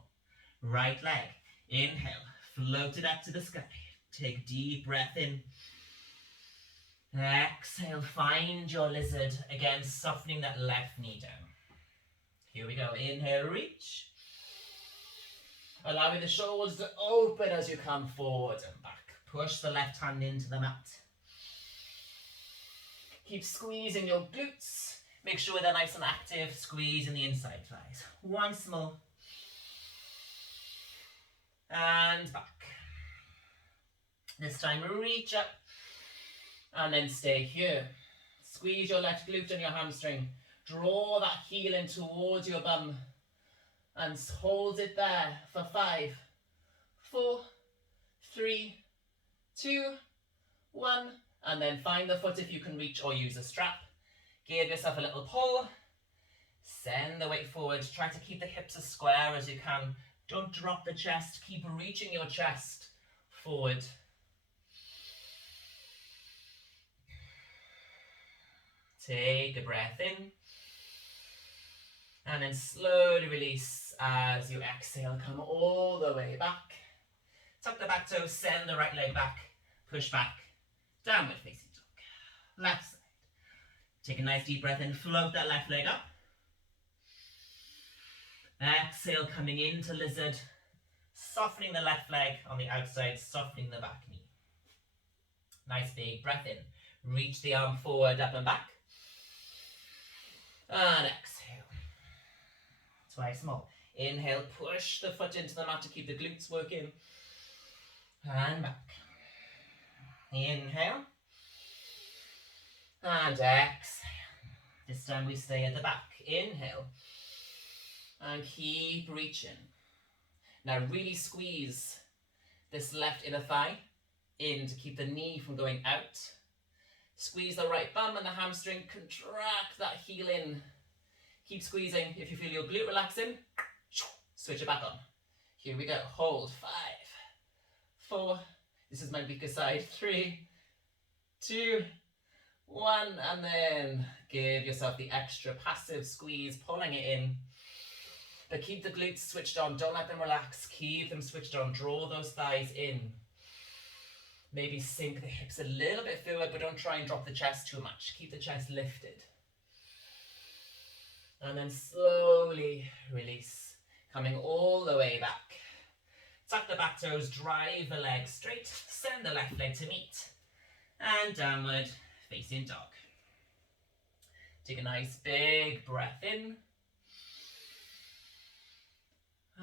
Right leg. Inhale. Float it up to the sky. Take a deep breath in. Exhale. Find your lizard. Again, softening that left knee down. Here we go. Inhale, reach. Allowing the shoulders to open as you come forward and back. Push the left hand into the mat. Keep squeezing your glutes. Make sure they're nice and active. Squeeze in the inside thighs. Once more. And back. This time reach up. And then stay here. Squeeze your left glute and your hamstring. Draw that heel in towards your bum. And hold it there for 5, 4, 3, 2, 1. And then find the foot if you can reach or use a strap. Give yourself a little pull. Send the weight forward. Try to keep the hips as square as you can. Don't drop the chest. Keep reaching your chest forward. Take a breath in. And then slowly release as you exhale. Come all the way back. Tuck the back toes, send the right leg back. Push back. Downward facing dog. Left side. Take a nice deep breath in. Float that left leg up. Exhale, coming into lizard. Softening the left leg on the outside, softening the back knee. Nice big breath in. Reach the arm forward, up and back. And exhale. Twice more. Inhale, push the foot into the mat to keep the glutes working. And back. Inhale. And exhale. This time we stay at the back. Inhale. And keep reaching. Now really squeeze this left inner thigh in to keep the knee from going out. Squeeze the right bum and the hamstring. Contract that heel in. Keep squeezing. If you feel your glute relaxing, switch it back on. Here we go. Hold. 5, 4. This is my weaker side. 3, 2, 1. And then give yourself the extra passive squeeze, pulling it in. But keep the glutes switched on. Don't let them relax. Keep them switched on. Draw those thighs in. Maybe sink the hips a little bit forward, but don't try and drop the chest too much. Keep the chest lifted. And then slowly release, coming all the way back. Tuck the back toes, drive the legs straight, send the left leg to meet, and downward facing dog. Take a nice big breath in,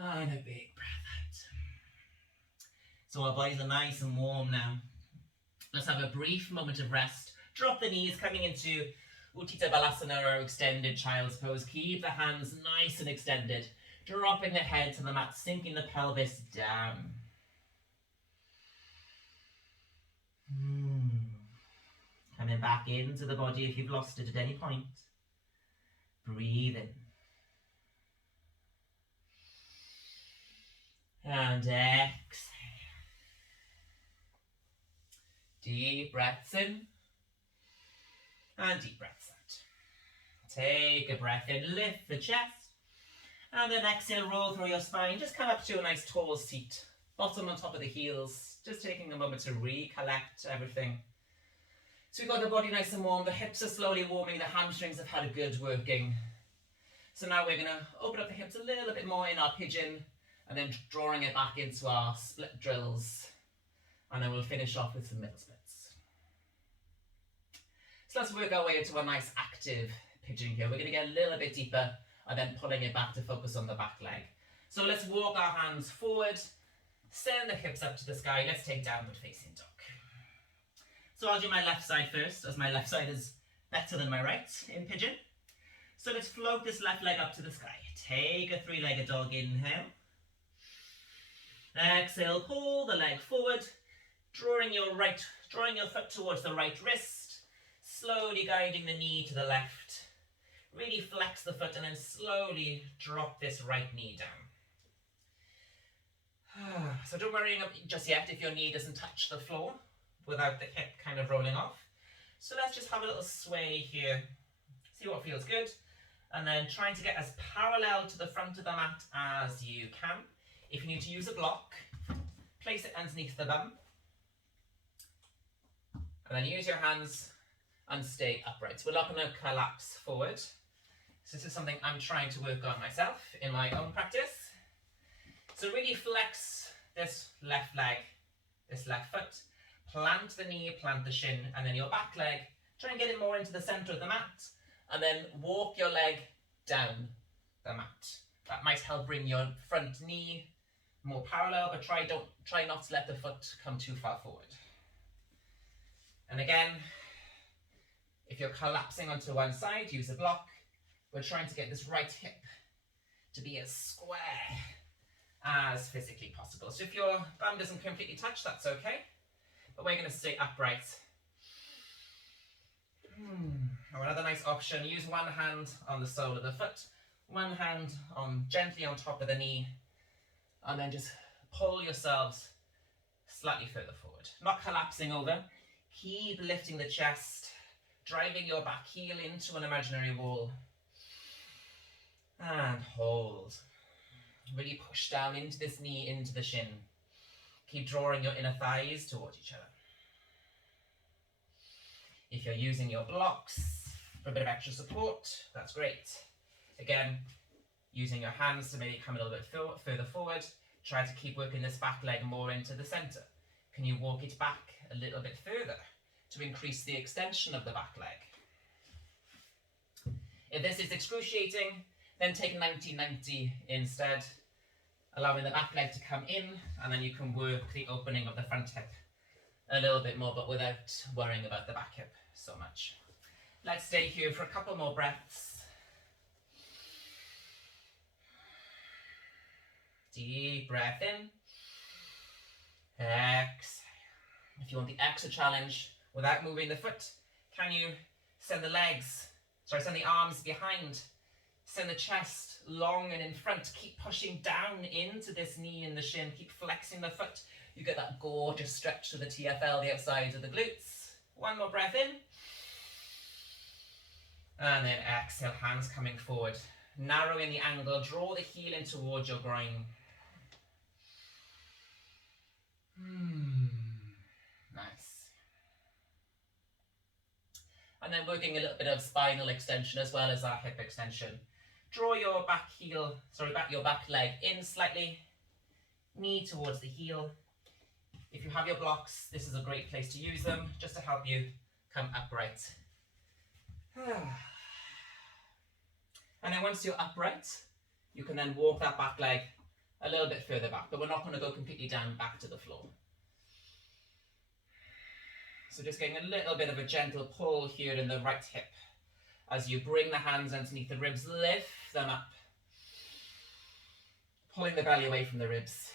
and a big breath out. So our bodies are nice and warm now. Let's have a brief moment of rest. Drop the knees, coming into Utthita Balasana, or extended child's pose. Keep the hands nice and extended. Dropping the head to the mat, sinking the pelvis down. Coming back into the body if you've lost it at any point. Breathe in. And exhale. Deep breaths in. And deep breaths out. Take a breath in, lift the chest. And then exhale, roll through your spine. Just come up to a nice tall seat. Bottom on top of the heels. Just taking a moment to recollect everything. So we've got the body nice and warm, the hips are slowly warming, the hamstrings have had a good working. So now we're going to open up the hips a little bit more in our pigeon and then drawing it back into our split drills. And then we'll finish off with some middle splits. So let's work our way into a nice active pigeon here. We're going to get a little bit deeper and then pulling it back to focus on the back leg. So let's walk our hands forward, send the hips up to the sky. Let's take downward facing dog. So I'll do my left side first, as my left side is better than my right in pigeon. So let's float this left leg up to the sky. Take a three-legged dog inhale. Exhale, pull the leg forward, drawing your foot towards the right wrist, slowly guiding the knee to the left. Really flex the foot and then slowly drop this right knee down. So don't worry just yet if your knee doesn't touch the floor without the hip kind of rolling off. So let's just have a little sway here, see what feels good, and then trying to get as parallel to the front of the mat as you can. If you need to use a block, place it underneath the bum, and then use your hands and stay upright. So we're not going to collapse forward. So this is something I'm trying to work on myself in my own practice. So really flex this left leg, this left foot, plant the knee, plant the shin, and then your back leg, try and get it more into the center of the mat, and then walk your leg down the mat. That might help bring your front knee more parallel, but try not to let the foot come too far forward. And again, if you're collapsing onto one side, use a block. We're trying to get this right hip to be as square as physically possible. So if your bum doesn't completely touch, that's okay. But we're going to stay upright. Or another nice option, use one hand on the sole of the foot, one hand gently on top of the knee, and then just pull yourselves slightly further forward. Not collapsing over. Keep lifting the chest, driving your back heel into an imaginary wall. And hold. Really push down into this knee, into the shin. Keep drawing your inner thighs towards each other. If you're using your blocks for a bit of extra support, that's great. Again, using your hands to maybe come a little bit further forward. Try to keep working this back leg more into the center. Can you walk it back a little bit further to increase the extension of the back leg? If this is excruciating, then take 90-90 instead, allowing the back leg to come in, and then you can work the opening of the front hip a little bit more, but without worrying about the back hip so much. Let's stay here for a couple more breaths. Deep breath in. Exhale. If you want the extra challenge without moving the foot, can you send the arms behind? Send the chest long and in front. Keep pushing down into this knee and the shin. Keep flexing the foot. You get that gorgeous stretch to the TFL, the outside of the glutes. One more breath in. And then exhale, hands coming forward. Narrowing the angle. Draw the heel in towards your groin. Nice. And then working a little bit of spinal extension as well as our hip extension. Draw your your back leg in slightly, knee towards the heel. If you have your blocks, this is a great place to use them, just to help you come upright. And then once you're upright, you can then walk that back leg a little bit further back, but we're not going to go completely down back to the floor. So just getting a little bit of a gentle pull here in the right hip. As you bring the hands underneath the ribs, lift them up. Pulling the belly away from the ribs,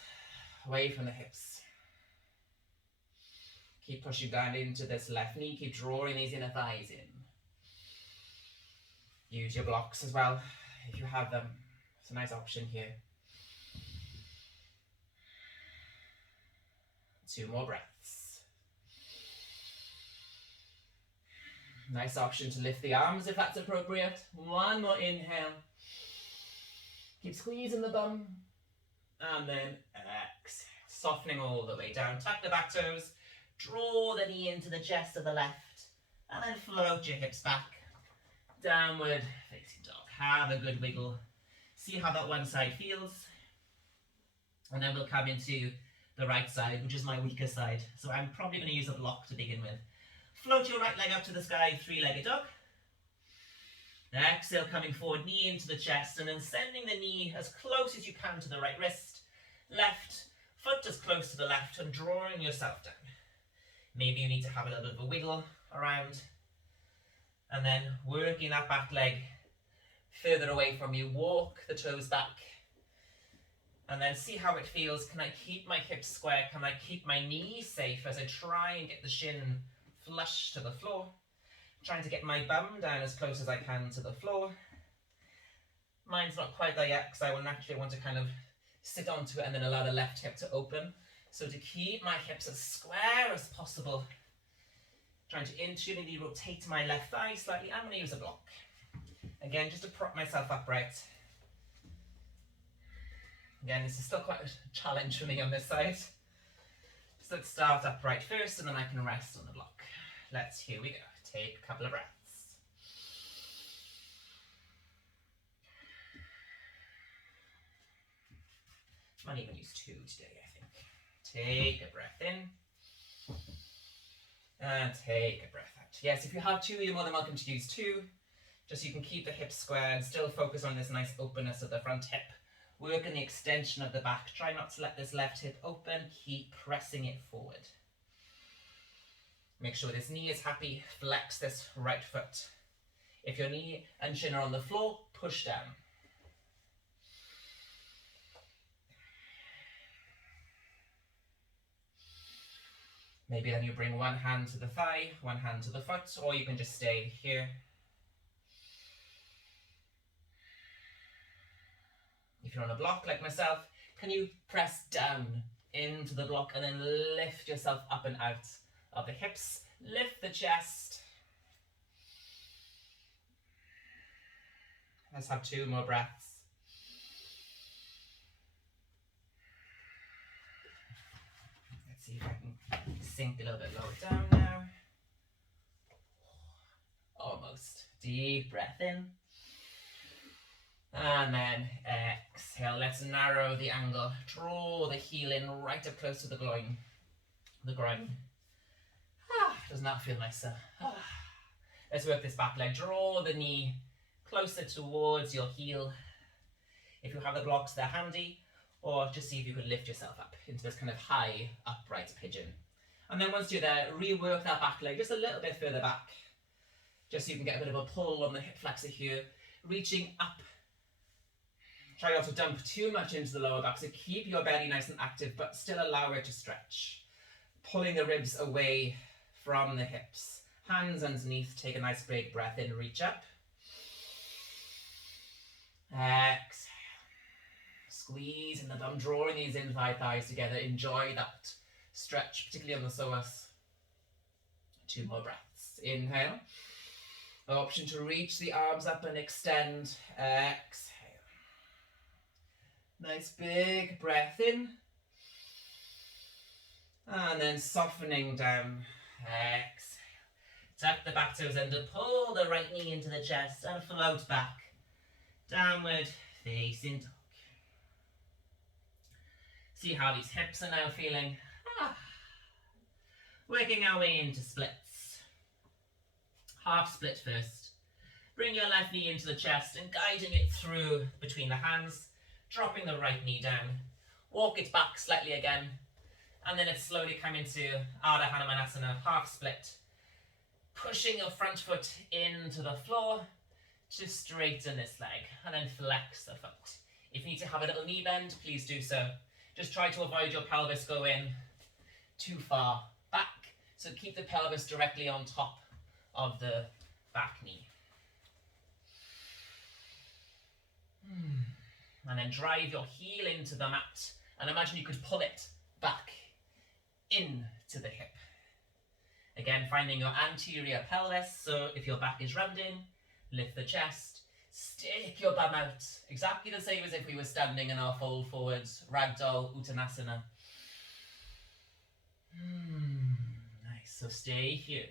away from the hips. Keep pushing down into this left knee, keep drawing these inner thighs in. Use your blocks as well, if you have them. It's a nice option here. 2 more breaths. Nice option to lift the arms if that's appropriate. 1 more inhale. Keep squeezing the bum. And then exhale. Softening all the way down. Tap the back toes. Draw the knee into the chest of the left. And then float your hips back. Downward facing dog. Have a good wiggle. See how that one side feels. And then we'll come into the right side, which is my weaker side. So I'm probably going to use a block to begin with. Float your right leg up to the sky, three-legged dog. Exhale, coming forward, knee into the chest, and then sending the knee as close as you can to the right wrist. Left foot as close to the left, and drawing yourself down. Maybe you need to have a little bit of a wiggle around. And then working that back leg further away from you. Walk the toes back. And then see how it feels. Can I keep my hips square? Can I keep my knees safe as I try and get the shin flush to the floor? Trying to get my bum down as close as I can to the floor. Mine's not quite there yet because I will naturally want to kind of sit onto it and then allow the left hip to open. So to keep my hips as square as possible, trying to intuitively rotate my left thigh slightly. I'm going to use a block. Again, just to prop myself upright. Again, this is still quite a challenge for me on this side. So let's start upright first and then I can rest on the block. Here we go. Take a couple of breaths. Might even use 2 today, I think. Take a breath in. And take a breath out. Yes, if you have 2, you're more than welcome to use 2. Just so you can keep the hips square and still focus on this nice openness of the front hip. Work on the extension of the back. Try not to let this left hip open. Keep pressing it forward. Make sure this knee is happy. Flex this right foot. If your knee and shin are on the floor, push down. Maybe then you bring one hand to the thigh, one hand to the foot, or you can just stay here. If you're on a block like myself, can you press down into the block and then lift yourself up and out of the hips? Lift the chest. Let's have 2 more breaths. Let's see if I can sink a little bit lower down now. Almost. Deep breath in. And then exhale. Let's narrow the angle. Draw the heel in right up close to the groin. Doesn't that feel nicer? Let's work this back leg. Draw the knee closer towards your heel. If you have the blocks, they're handy. Or just see if you can lift yourself up into this kind of high upright pigeon. And then once you're there, rework that back leg just a little bit further back. Just so you can get a bit of a pull on the hip flexor here. Reaching up. Try not to dump too much into the lower back, so keep your belly nice and active, but still allow it to stretch. Pulling the ribs away from the hips. Hands underneath, take a nice big breath in, reach up. Exhale. Squeezing the bum, drawing these inside thighs together. Enjoy that stretch, particularly on the psoas. 2 more breaths. Inhale. Option to reach the arms up and extend. Exhale. Nice big breath in. And then softening down. Exhale. Tuck the back toes under, pull the right knee into the chest and float back. Downward facing dog. See how these hips are now feeling. Working our way into splits. Half split first. Bring your left knee into the chest and guiding it through between the hands. Dropping the right knee down. Walk it back slightly again. And then let's slowly come into Ardha Hanumanasana, half split. Pushing your front foot into the floor to straighten this leg. And then flex the foot. If you need to have a little knee bend, please do so. Just try to avoid your pelvis going too far back. So keep the pelvis directly on top of the back knee. And then drive your heel into the mat. And imagine you could pull it back into the hip. Again, finding your anterior pelvis. So if your back is rounding, lift the chest. Stick your bum out. Exactly the same as if we were standing in our fold forwards. Ragdoll Uttanasana. Nice. So stay here.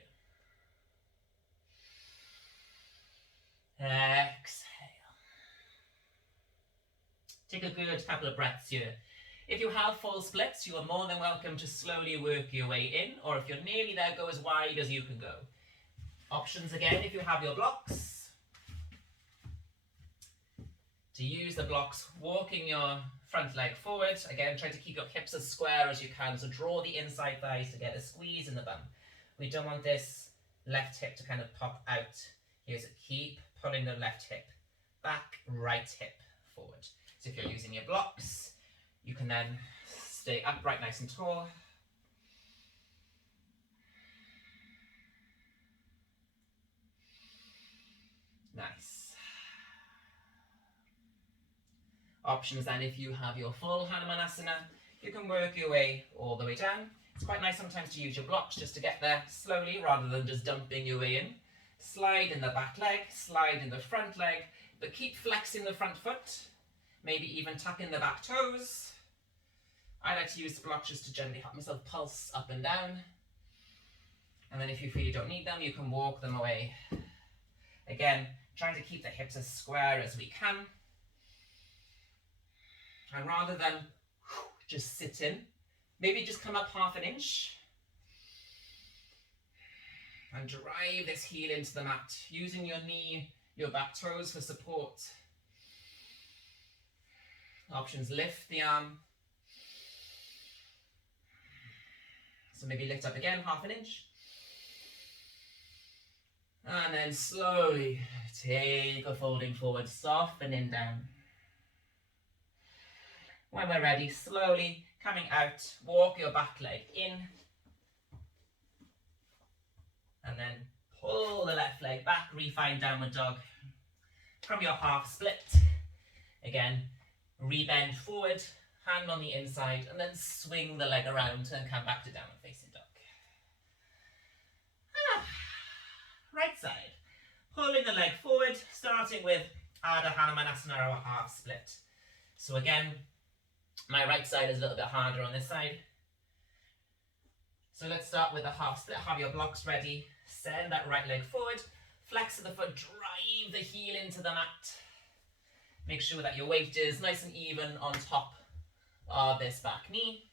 a good couple of breaths here. If you have full splits, you are more than welcome to slowly work your way in, or if you're nearly there, go as wide as you can go. Options again, if you have your blocks. To use the blocks, walking your front leg forward. Again, try to keep your hips as square as you can, so draw the inside thighs to get a squeeze in the bum. We don't want this left hip to kind of pop out. Here's it. Keep pulling the left hip back, right hip forward. So if you're using your blocks, you can then stay upright nice and tall. Nice. Options then, if you have your full Hanumanasana, you can work your way all the way down. It's quite nice sometimes to use your blocks just to get there slowly rather than just dumping your way in. Slide in the back leg, slide in the front leg, but keep flexing the front foot. Maybe even tuck in the back toes. I like to use the blocks just to gently help myself pulse up and down. And then if you feel you don't need them, you can walk them away. Again, trying to keep the hips as square as we can. And rather than just sit in, maybe just come up half an inch. And drive this heel into the mat, using your knee, your back toes for support. Options, lift the arm. So maybe lift up again, half an inch. And then slowly take a folding forward, softening down. When we're ready, slowly coming out, walk your back leg in. And then pull the left leg back, refine downward dog from your half split. Again, rebend forward, hand on the inside, and then swing the leg around and come back to downward facing dog. Right side, pulling the leg forward, starting with Ardha Hanumanasana or half split. So again, my right side is a little bit harder on this side. So let's start with a half split. Have your blocks ready. Send that right leg forward. Flex the foot, drive the heel into the mat. Make sure that your weight is nice and even on top of this back knee.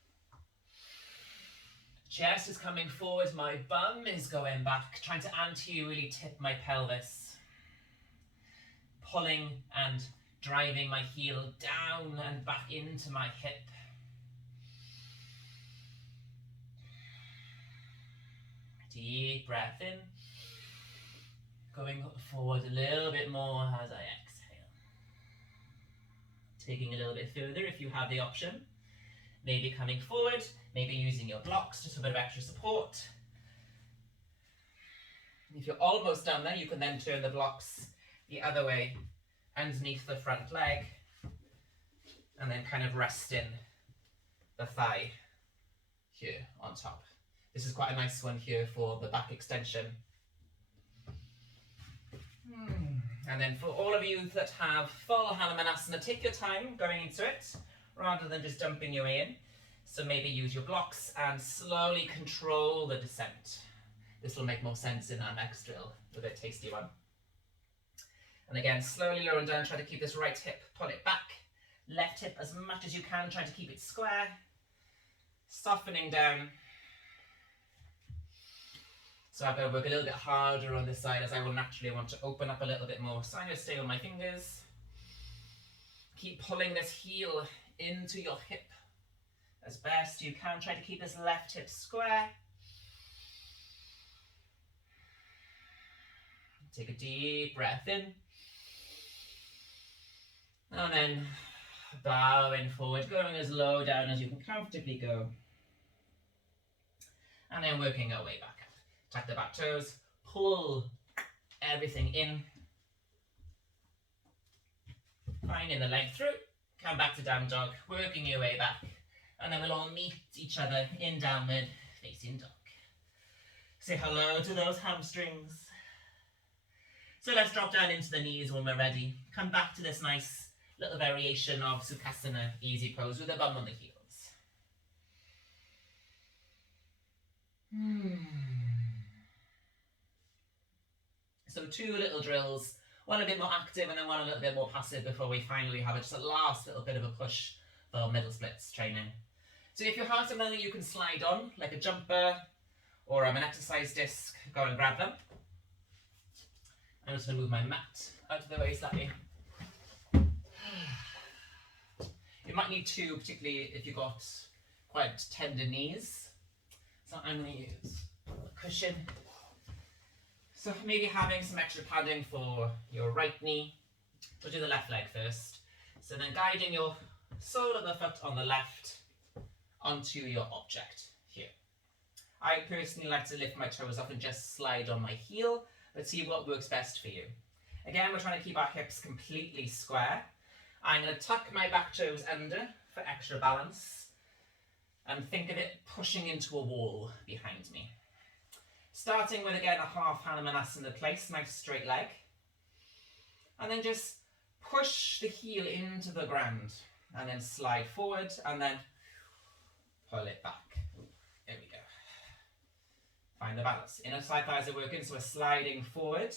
Chest is coming forward, my bum is going back, trying to anteriorly tip my pelvis. Pulling and driving my heel down and back into my hip. Deep breath in. Going forward a little bit more as I exhale. Taking a little bit further if you have the option. Maybe coming forward, maybe using your blocks just for a bit of extra support. If you're almost done there, you can then turn the blocks the other way underneath the front leg and then kind of rest in the thigh here on top. This is quite a nice one here for the back extension. And then for all of you that have full Hanumanasana, take your time going into it rather than just dumping your way in. So maybe use your blocks and slowly control the descent. This will make more sense in our next drill, a bit tasty one. And again, slowly lowering down, try to keep this right hip, pull it back. Left hip as much as you can, try to keep it square. Softening down. So I've got to work a little bit harder on this side as I will naturally want to open up a little bit more. So I'm going to stay on my fingers. Keep pulling this heel into your hip as best you can. Try to keep this left hip square. Take a deep breath in. And then bowing forward, going as low down as you can comfortably go. And then working our way back up. Tuck the back toes, pull everything in. Finding the leg through, come back to down dog, working your way back. And then we'll all meet each other in downward facing dog. Say hello to those hamstrings. So let's drop down into the knees when we're ready. Come back to this nice little variation of Sukhasana, easy pose with the bum on the heels. So 2 little drills, One a bit more active and then one a little bit more passive before we finally have just a last little bit of a push for middle splits training. So if you have something that you can slide on, like a jumper or an exercise disc, go and grab them. I'm just going to move my mat out of the way slightly. You might need two, particularly if you've got quite tender knees. So I'm going to use a cushion. So maybe having some extra padding for your right knee. We'll do the left leg first. So then guiding your sole of the foot on the left onto your object here. I personally like to lift my toes up and just slide on my heel, but see what works best for you. Again, we're trying to keep our hips completely square. I'm going to tuck my back toes under for extra balance and think of it pushing into a wall behind me. Starting with, again, a half Hanumanasana place, nice straight leg. And then just push the heel into the ground and then slide forward and then pull it back. There we go. Find the balance. Inner side thighs are working, so we're sliding forward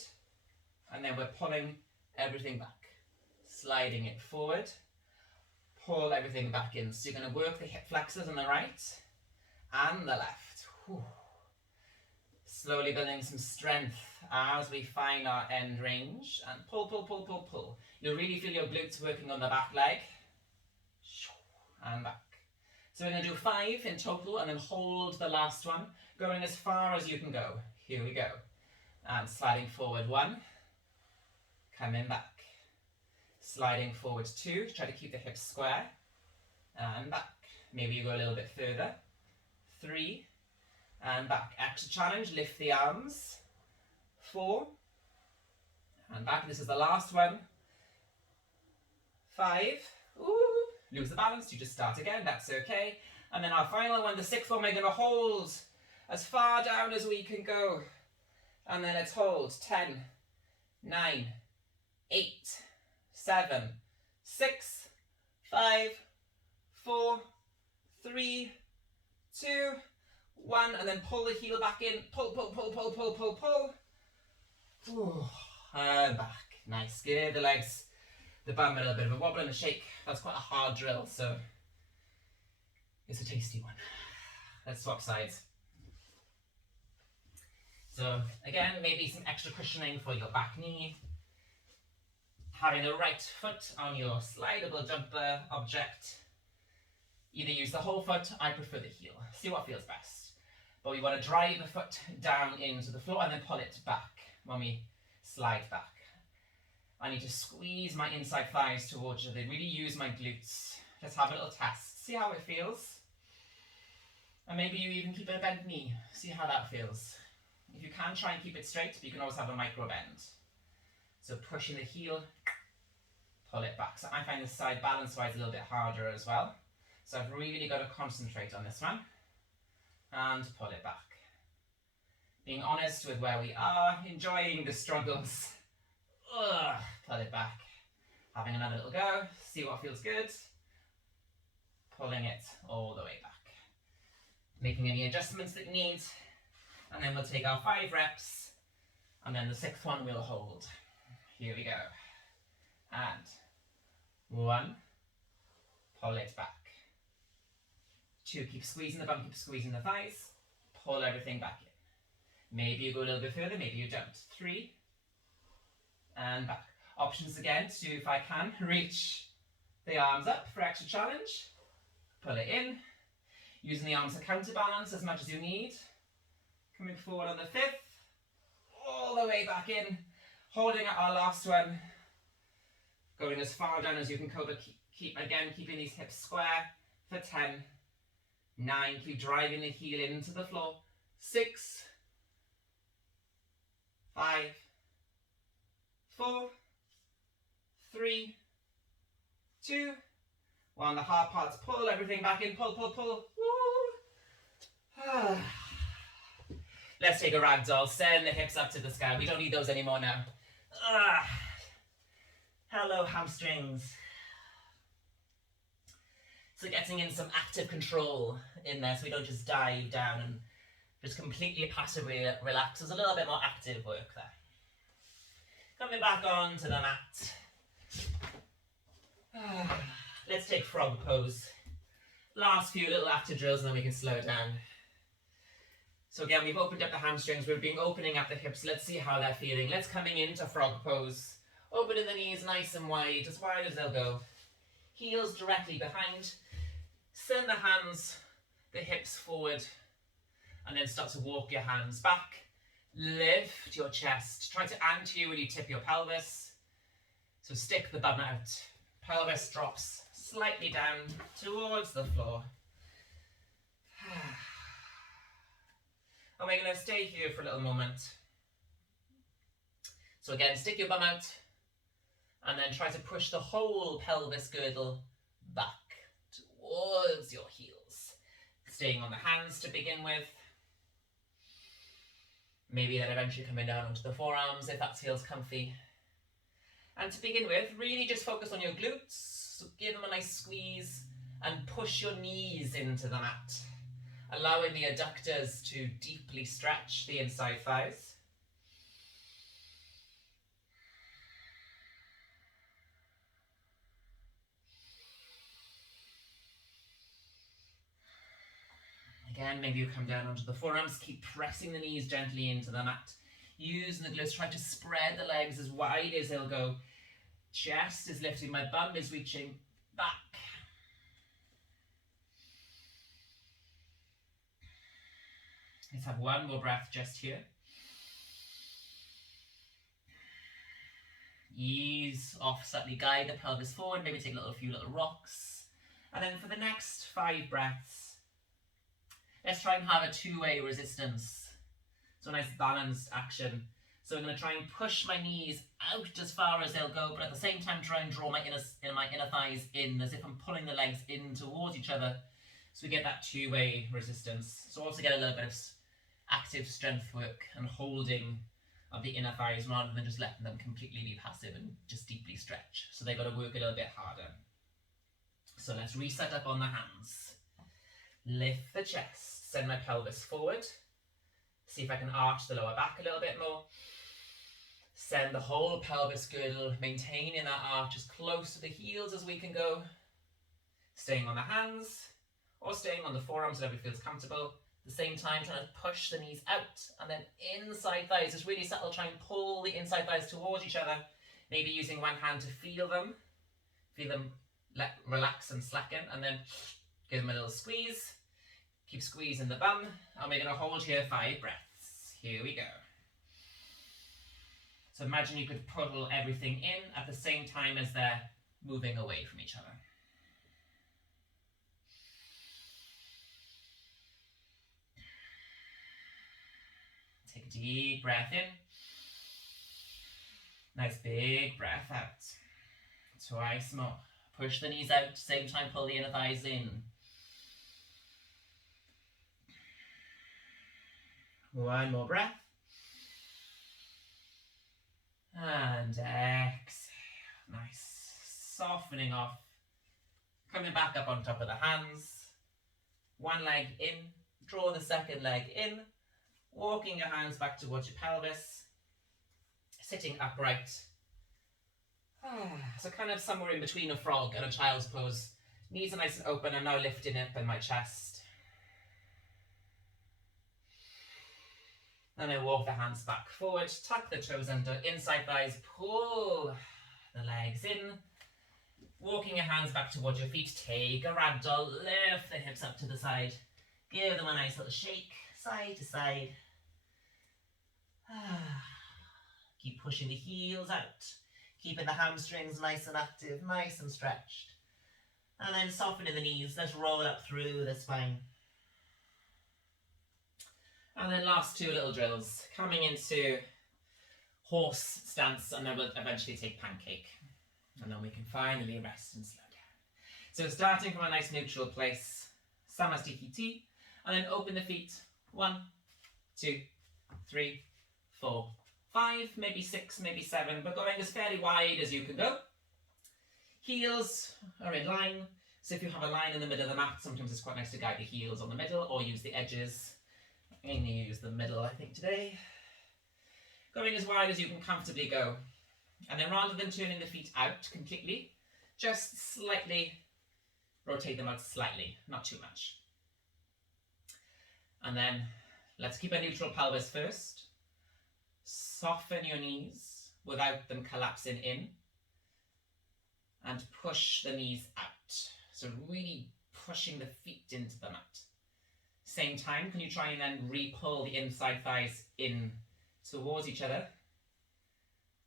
and then we're pulling everything back. Sliding it forward, pull everything back in. So you're going to work the hip flexors on the right and the left. Whew. Slowly building some strength as we find our end range and pull, pull, pull, pull, pull. You'll really feel your glutes working on the back leg and back. So we're going to do 5 in total and then hold the last one, going as far as you can go. Here we go. And sliding forward 1, coming back. Sliding forward 2, try to keep the hips square, and back. Maybe you go a little bit further. 3, and back. Extra challenge, lift the arms. 4, and back. This is the last one. 5, ooh, lose the balance, you just start again, that's okay. And then our final one, the 6th one, we're going to hold as far down as we can go. And then let's hold 10, 9, 8, 7, 6, 5, 4, 3, 2, 1, and then pull the heel back in. Pull, pull, pull, pull, pull, pull, pull. Ooh, and back. Nice. Give the legs, the bum a little bit of a wobble and a shake. That's quite a hard drill, so it's a tasty one. Let's swap sides. So again, maybe some extra cushioning for your back knee. Having the right foot on your slidable jumper object. Either use the whole foot, I prefer the heel. See what feels best. But we want to drive the foot down into the floor and then pull it back when we slide back. I need to squeeze my inside thighs towards you. They really use my glutes. Let's have a little test. See how it feels. And maybe you even keep a bent knee. See how that feels. If you can, try and keep it straight, but you can always have a micro bend. So pushing the heel, pull it back. So I find this side balance-wise a little bit harder as well. So I've really got to concentrate on this one. And pull it back. Being honest with where we are, enjoying the struggles. Ugh, pull it back. Having another little go, see what feels good. Pulling it all the way back. Making any adjustments that you need. And then we'll take our 5 reps. And then the 6th one we'll hold. Here we go. And 1, pull it back. 2, keep squeezing the bum, keep squeezing the thighs. Pull everything back in. Maybe you go a little bit further, maybe you don't. 3, and back. Options again to, if I can, reach the arms up for extra challenge. Pull it in. Using the arms to counterbalance as much as you need. Coming forward on the 5th. All the way back in. Holding at our last one. Going as far down as you can go, but keeping these hips square for 10. 9, keep driving the heel into the floor. 6, 5, 4, 3, 2, 1. The hard parts, pull everything back in, pull, pull, pull. Woo. Let's take a ragdoll, send the hips up to the sky. We don't need those anymore now. Hello, hamstrings. So getting in some active control in there so we don't just dive down and just completely passively relax. There's a little bit more active work there. Coming back onto the mat. Let's take frog pose. Last few little after drills and then we can slow down. So again, we've opened up the hamstrings, we've been opening up the hips. Let's see how they're feeling. Let's coming into frog pose. Opening the knees nice and wide as they'll go. Heels directly behind. Send the hands, the hips forward, and then start to walk your hands back. Lift your chest. Try to anti you when you tip your pelvis. So stick the bum out. Pelvis drops slightly down towards the floor. And we're going to stay here for a little moment. So again, stick your bum out and then try to push the whole pelvis girdle back towards your heels. Staying on the hands to begin with. Maybe then eventually coming down onto the forearms if that feels comfy. And to begin with, really just focus on your glutes. So give them a nice squeeze and push your knees into the mat. Allowing the adductors to deeply stretch the inside thighs. Again, maybe you come down onto the forearms, keep pressing the knees gently into the mat. Using the glutes, try to spread the legs as wide as they'll go. Chest is lifting, my bum is reaching back. Let's have one more breath just here. Ease off, slightly guide the pelvis forward, maybe take a few little rocks. And then for the next 5 breaths, let's try and have a two-way resistance. So a nice balanced action. So I'm going to try and push my knees out as far as they'll go, but at the same time try and draw my inner thighs in as if I'm pulling the legs in towards each other. So we get that two-way resistance. So also get a little bit of active strength work and holding of the inner thighs rather than just letting them completely be passive and just deeply stretch. So they've got to work a little bit harder. So let's reset up on the hands. Lift the chest, send my pelvis forward. See if I can arch the lower back a little bit more. Send the whole pelvis girdle, maintaining that arch as close to the heels as we can go. Staying on the hands or staying on the forearms, whatever feels comfortable. At the same time, trying to push the knees out and then inside thighs. Just really subtle, try and pull the inside thighs towards each other. Maybe using one hand to feel them relax and slacken, and then give them a little squeeze. Keep squeezing the bum, and we're going to hold here 5 breaths. Here we go. So imagine you could pull everything in at the same time as they're moving away from each other. Take a deep breath in. Nice big breath out. Twice more. Push the knees out, same time pull the inner thighs in. One more breath. And exhale. Nice. Softening off. Coming back up on top of the hands. One leg in. Draw the second leg in. Walking your hands back towards your pelvis. Sitting upright. So kind of somewhere in between a frog and a child's pose. Knees are nice and open. I'm now lifting up in my chest. Then I walk the hands back forward, tuck the toes under, inside thighs, pull the legs in. Walking your hands back towards your feet, take a ragdoll, lift the hips up to the side. Give them a nice little shake, side to side. Keep pushing the heels out. Keeping the hamstrings nice and active, nice and stretched. And then softening the knees, let's roll up through the spine. And then last 2 little drills, coming into horse stance, and then we'll eventually take pancake. And then we can finally rest and slow down. So starting from a nice neutral place, Samasthiti, and then open the feet. 1, 2, 3, 4, 5, maybe 6, maybe 7, but going as fairly wide as you can go. Heels are in line, so if you have a line in the middle of the mat, sometimes it's quite nice to guide the heels on the middle or use the edges. I'm going to use the middle, I think, today. Going as wide as you can comfortably go. And then rather than turning the feet out completely, just slightly rotate them out slightly, not too much. And then let's keep a neutral pelvis first. Soften your knees without them collapsing in. And push the knees out. So really pushing the feet into the mat. Same time, can you try and then re-pull the inside thighs in towards each other?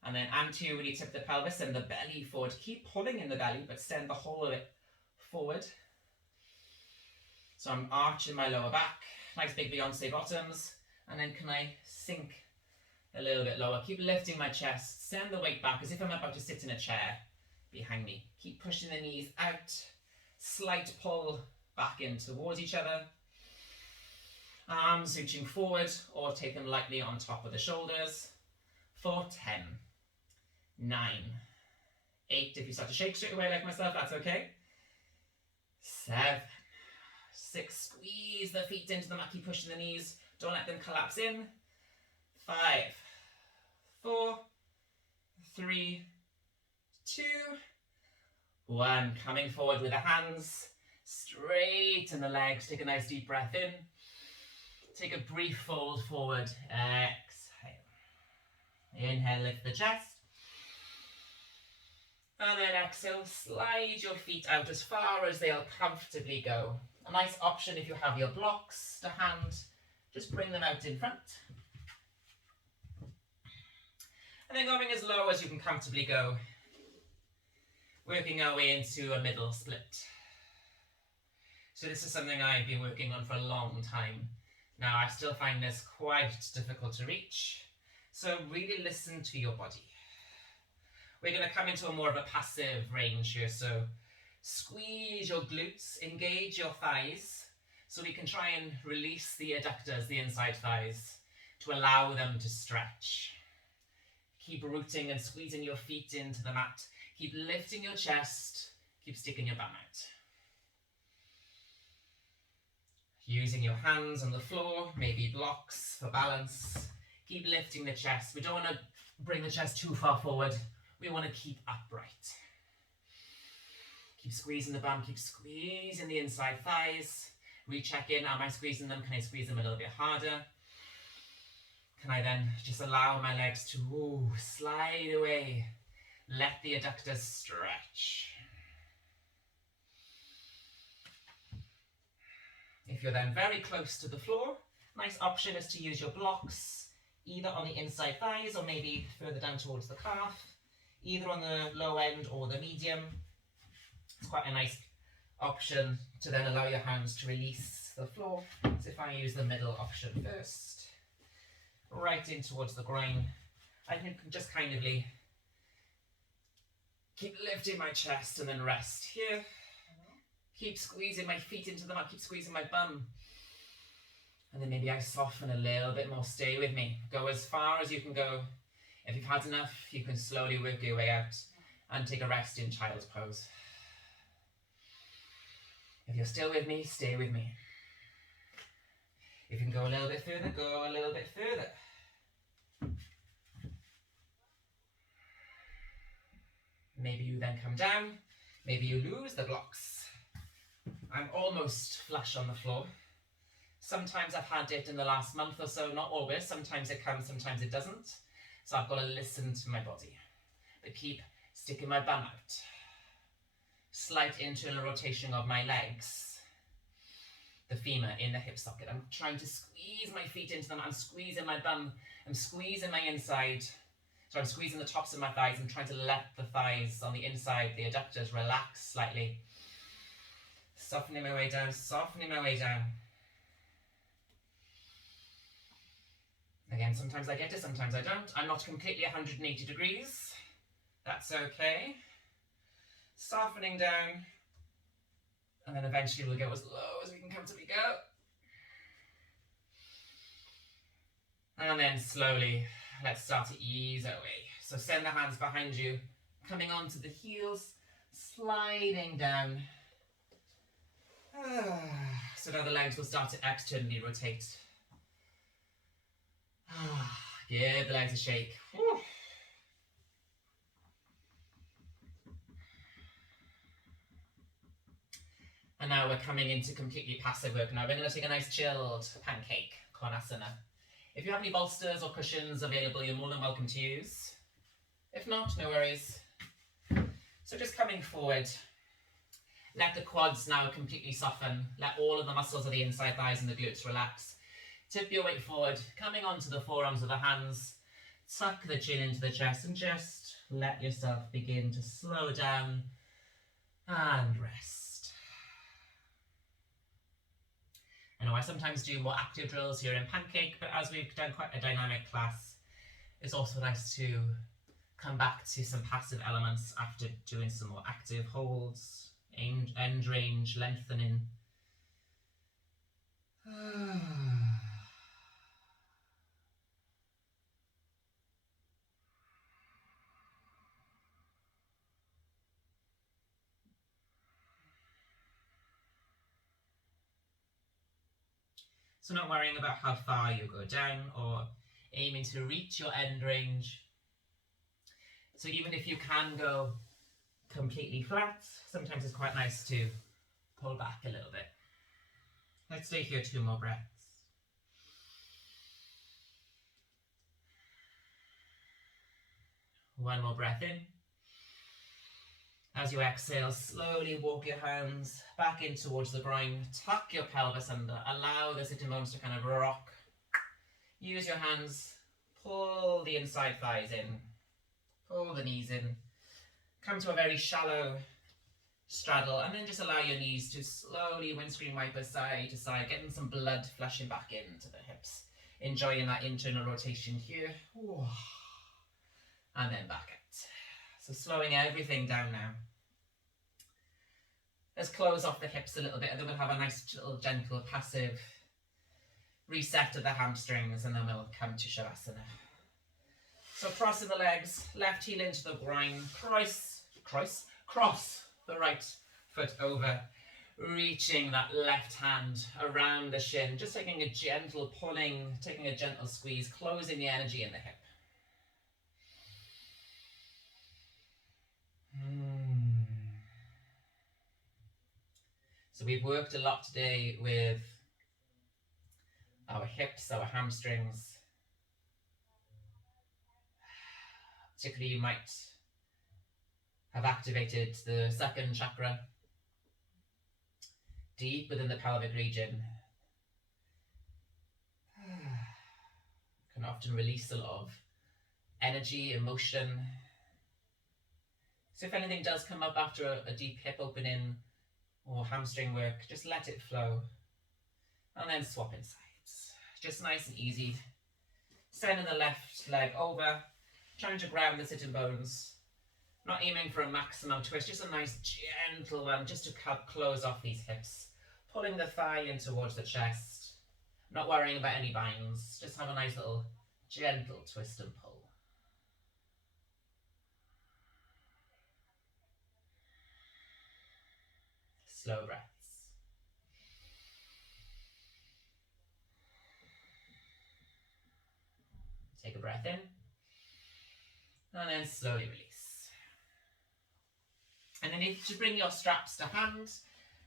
And then anteriorly tip the pelvis and the belly forward. Keep pulling in the belly, but send the whole of it forward. So I'm arching my lower back, nice big Beyonce bottoms, and then can I sink a little bit lower? Keep lifting my chest, send the weight back as if I'm about to sit in a chair behind me. Keep pushing the knees out, slight pull back in towards each other. Arms reaching forward or take them lightly on top of the shoulders. For 10, 9, 8, if you start to shake straight away like myself, that's okay. 7, 6, squeeze the feet into the mat, keep pushing the knees, don't let them collapse in. 5, 4, 3, 2, 1. Coming forward with the hands, straighten the legs, take a nice deep breath in. Take a brief fold forward, exhale. Inhale, lift the chest. And then exhale, slide your feet out as far as they'll comfortably go. A nice option if you have your blocks to hand, just bring them out in front. And then going as low as you can comfortably go. Working our way into a middle split. So this is something I've been working on for a long time. Now I still find this quite difficult to reach. So really listen to your body. We're going to come into a more of a passive range here. So squeeze your glutes, engage your thighs. So we can try and release the adductors, the inside thighs, to allow them to stretch. Keep rooting and squeezing your feet into the mat. Keep lifting your chest. Keep sticking your bum out. Using your hands on the floor, maybe blocks for balance. Keep lifting the chest. We don't want to bring the chest too far forward. We want to keep upright. Keep squeezing the bum, keep squeezing the inside thighs. Recheck in, am I squeezing them? Can I squeeze them a little bit harder? Can I then just allow my legs to slide away? Let the adductors stretch. If you're then very close to the floor, nice option is to use your blocks, either on the inside thighs or maybe further down towards the calf, either on the low end or the medium. It's quite a nice option to then allow your hands to release the floor. So if I use the middle option first, right in towards the groin, I can just kind of keep lifting my chest and then rest here. Keep squeezing my feet into the mat, keep squeezing my bum. And then maybe I soften a little bit more, stay with me. Go as far as you can go. If you've had enough, you can slowly work your way out and take a rest in child's pose. If you're still with me, stay with me. If you can go a little bit further, go a little bit further. Maybe you then come down, maybe you lose the blocks. I'm almost flush on the floor. Sometimes I've had it in the last month or so, not always. Sometimes it comes, sometimes it doesn't. So I've got to listen to my body. But keep sticking my bum out. Slight internal rotation of my legs. The femur in the hip socket. I'm trying to squeeze my feet into them. I'm squeezing my bum. I'm squeezing my inside. So I'm squeezing the tops of my thighs. I'm trying to let the thighs on the inside, the adductors, relax slightly. Softening my way down, softening my way down. Again, sometimes I get it, sometimes I don't. I'm not completely 180 degrees. That's okay. Softening down. And then eventually we'll go as low as we can comfortably go. And then slowly, let's start to ease our way. So send the hands behind you, coming onto the heels, sliding down. So now the legs will start to externally rotate. Give the legs a shake. now we're coming into completely passive work. Now we're going to take a nice chilled pancake, Konasana. If you have any bolsters or cushions available, you're more than welcome to use. If not, no worries. So just coming forward, let the quads now completely soften. Let all of the muscles of the inside thighs and the glutes relax. Tip your weight forward, coming onto the forearms of the hands. Tuck the chin into the chest and just let yourself begin to slow down and rest. I know I sometimes do more active drills here in Pancake, but as we've done quite a dynamic class, it's also nice to come back to some passive elements after doing some more active holds, end range, lengthening. So not worrying about how far you go down or aiming to reach your end range. So even if you can go completely flat, sometimes it's quite nice to pull back a little bit. Let's stay here 2 more breaths. One more breath in. As you exhale, slowly walk your hands back in towards the groin. Tuck your pelvis under. Allow the sitting bones to kind of rock. Use your hands. Pull the inside thighs in. Pull the knees in. Come to a very shallow straddle, and then just allow your knees to slowly windscreen wiper side to side, getting some blood flushing back into the hips. Enjoying that internal rotation here. And then back out. So slowing everything down now. Let's close off the hips a little bit, and then we'll have a nice little gentle passive reset of the hamstrings, and then we'll come to Shavasana. So crossing the legs, left heel into the groin, cross the right foot over, reaching that left hand around the shin, just taking a gentle pulling, taking a gentle squeeze, closing the energy in the hip. So we've worked a lot today with our hips, our hamstrings. Particularly, you might have activated the second chakra, deep within the pelvic region. Can often release a lot of energy, emotion. So if anything does come up after a deep hip opening or hamstring work, just let it flow. And then swapping sides. Just nice and easy. Sending the left leg over, trying to ground the sitting bones. Not aiming for a maximum twist, just a nice gentle one, just to close off these hips. Pulling the thigh in towards the chest. Not worrying about any binds, just have a nice little gentle twist and pull. Slow breaths. Take a breath in, and then slowly release. And then if you bring your straps to hand,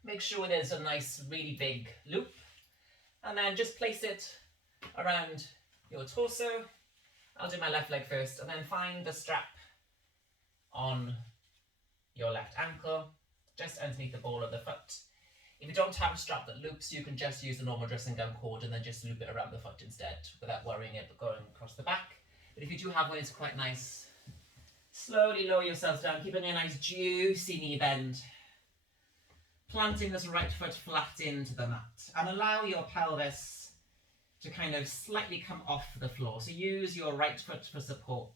make sure there's a nice, really big loop, and then just place it around your torso. I'll do my left leg first, and then find the strap on your left ankle, just underneath the ball of the foot. If you don't have a strap that loops, you can just use the normal dressing gown cord and then just loop it around the foot instead, without worrying it going across the back. But if you do have one, it's quite nice. Slowly lower yourselves down, keeping a nice juicy knee bend. Planting this right foot flat into the mat, and allow your pelvis to kind of slightly come off the floor. So use your right foot for support.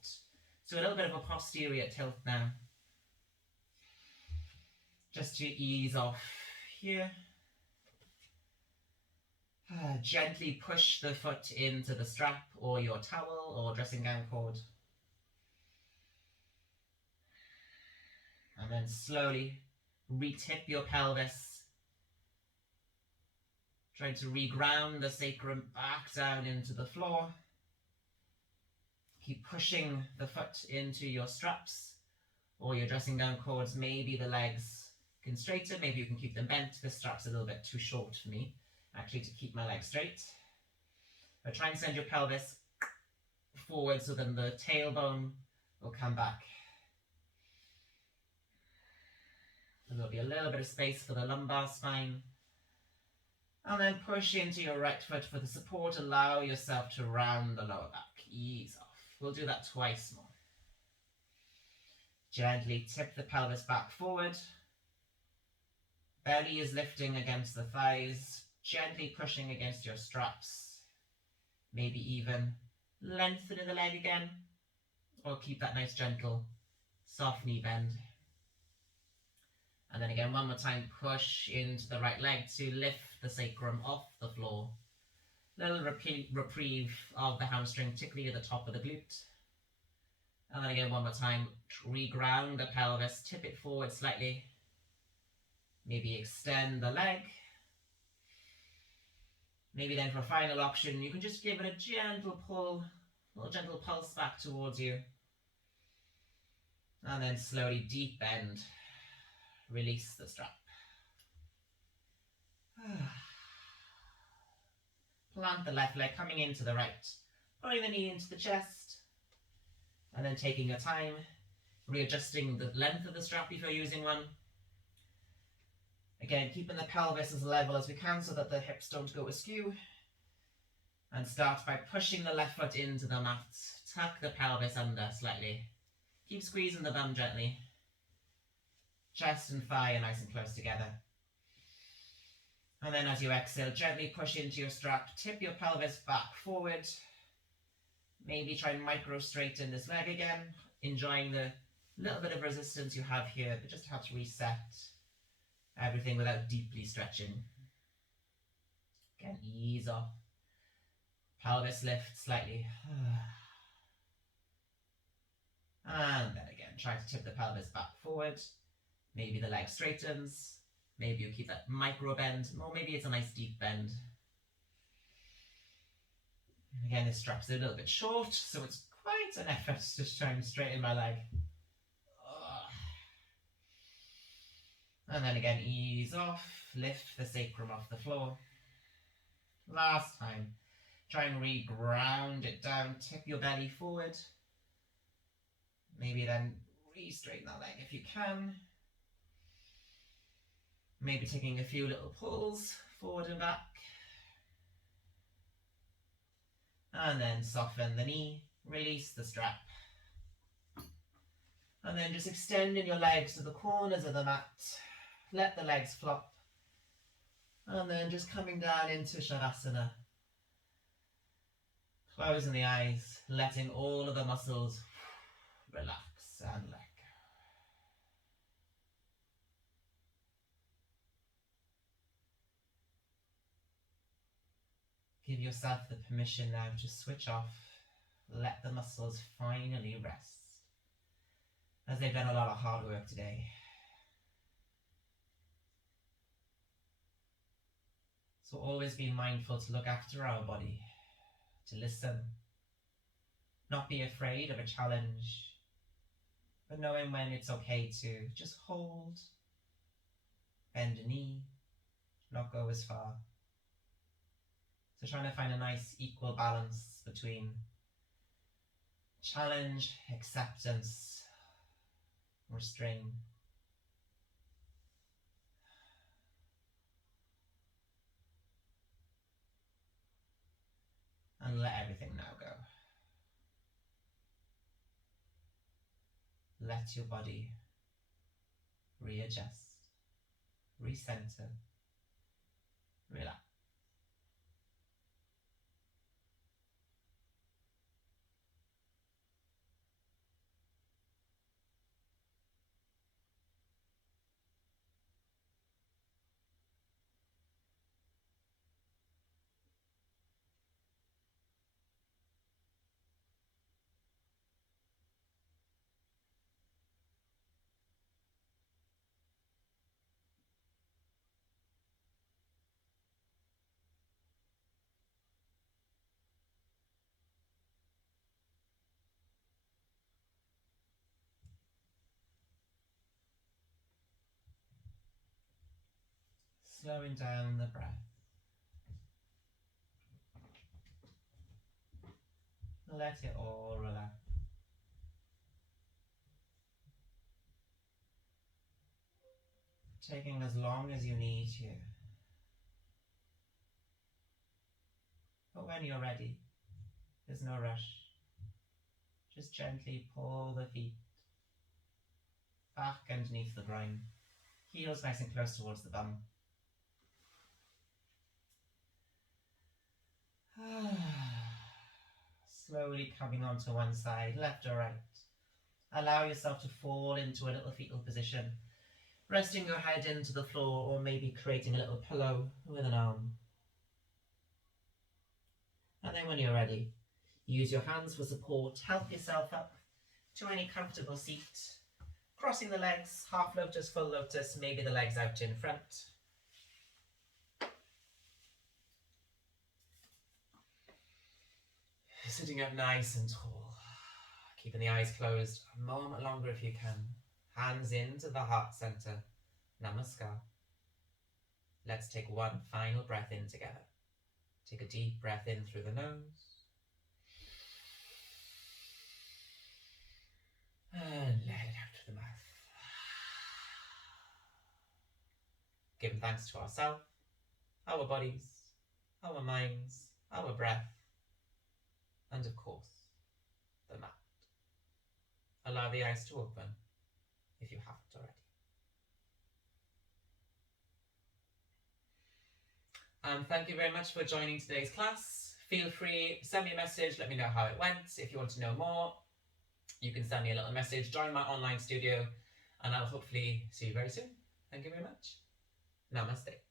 So a little bit of a posterior tilt now. Just to ease off here. Gently push the foot into the strap or your towel or dressing gown cord. And then slowly retip your pelvis. Trying to reground the sacrum back down into the floor. Keep pushing the foot into your straps or your dressing gown cords. Maybe the legs and straighten. Maybe you can keep them bent. This strap's a little bit too short for me, actually, to keep my legs straight. But try and send your pelvis forward so then the tailbone will come back. And there'll be a little bit of space for the lumbar spine. And then push into your right foot for the support. Allow yourself to round the lower back. Ease off. We'll do that twice more. Gently tip the pelvis back forward. Belly is lifting against the thighs. Gently pushing against your straps. Maybe even lengthening the leg again. Or keep that nice gentle soft knee bend. And then again, one more time, push into the right leg to lift the sacrum off the floor. Little reprieve of the hamstring, particularly at the top of the glute. And then again, one more time, reground the pelvis, tip it forward slightly. Maybe extend the leg. Maybe then for a final option, you can just give it a gentle pull, a little gentle pulse back towards you. And then slowly deep bend. Release the strap. Plant the left leg coming into the right. Pulling the knee into the chest. And then taking your time, readjusting the length of the strap if you're using one. Again, keeping the pelvis as level as we can so that the hips don't go askew. And start by pushing the left foot into the mat. Tuck the pelvis under slightly. Keep squeezing the bum gently. Chest and thigh are nice and close together. And then as you exhale, gently push into your strap. Tip your pelvis back forward. Maybe try and micro straighten this leg again. Enjoying the little bit of resistance you have here, but just helps reset everything without deeply stretching. Again, ease off. Pelvis lift slightly. And then again, try to tip the pelvis back forward. Maybe the leg straightens. Maybe you keep that micro bend, or maybe it's a nice deep bend. And again, this strap's a little bit short, so it's quite an effort to try and straighten my leg. And then again, ease off, lift the sacrum off the floor. Last time, try and re-ground it down, tip your belly forward. Maybe then re-straighten that leg if you can. Maybe taking a few little pulls forward and back. And then soften the knee, release the strap. And then just extending your legs to the corners of the mat. Let the legs flop. And then just coming down into Shavasana. Closing the eyes, letting all of the muscles relax and let go. Give yourself the permission now to switch off. Let the muscles finally rest, as they've done a lot of hard work today. So always be mindful to look after our body, to listen, not be afraid of a challenge, but knowing when it's okay to just hold, bend a knee, not go as far. So trying to find a nice equal balance between challenge, acceptance, restraint. And let everything now go. Let your body readjust, recenter, relax. slowing down the breath. Let it all relax. Taking as long as you need here. But when you're ready, there's no rush. Just gently pull the feet back underneath the groin. Heels nice and close towards the bum. Slowly coming onto one side, left or right. Allow yourself to fall into a little fetal position, resting your head into the floor or maybe creating a little pillow with an arm. And then when you're ready, use your hands for support. Help yourself up to any comfortable seat. Crossing the legs, half lotus, full lotus, maybe the legs out in front. Sitting up nice and tall. Keeping the eyes closed a moment longer if you can. Hands into the heart center. Namaskar. Let's take one final breath in together. Take a deep breath in through the nose. And let it out through the mouth. Giving thanks to ourselves, our bodies, our minds, our breath, and of course, the mat. Allow the eyes to open if you haven't already. Thank you very much for joining today's class. Feel free, send me a message, let me know how it went. If you want to know more, you can send me a little message, join my online studio, and I'll hopefully see you very soon. Thank you very much. Namaste.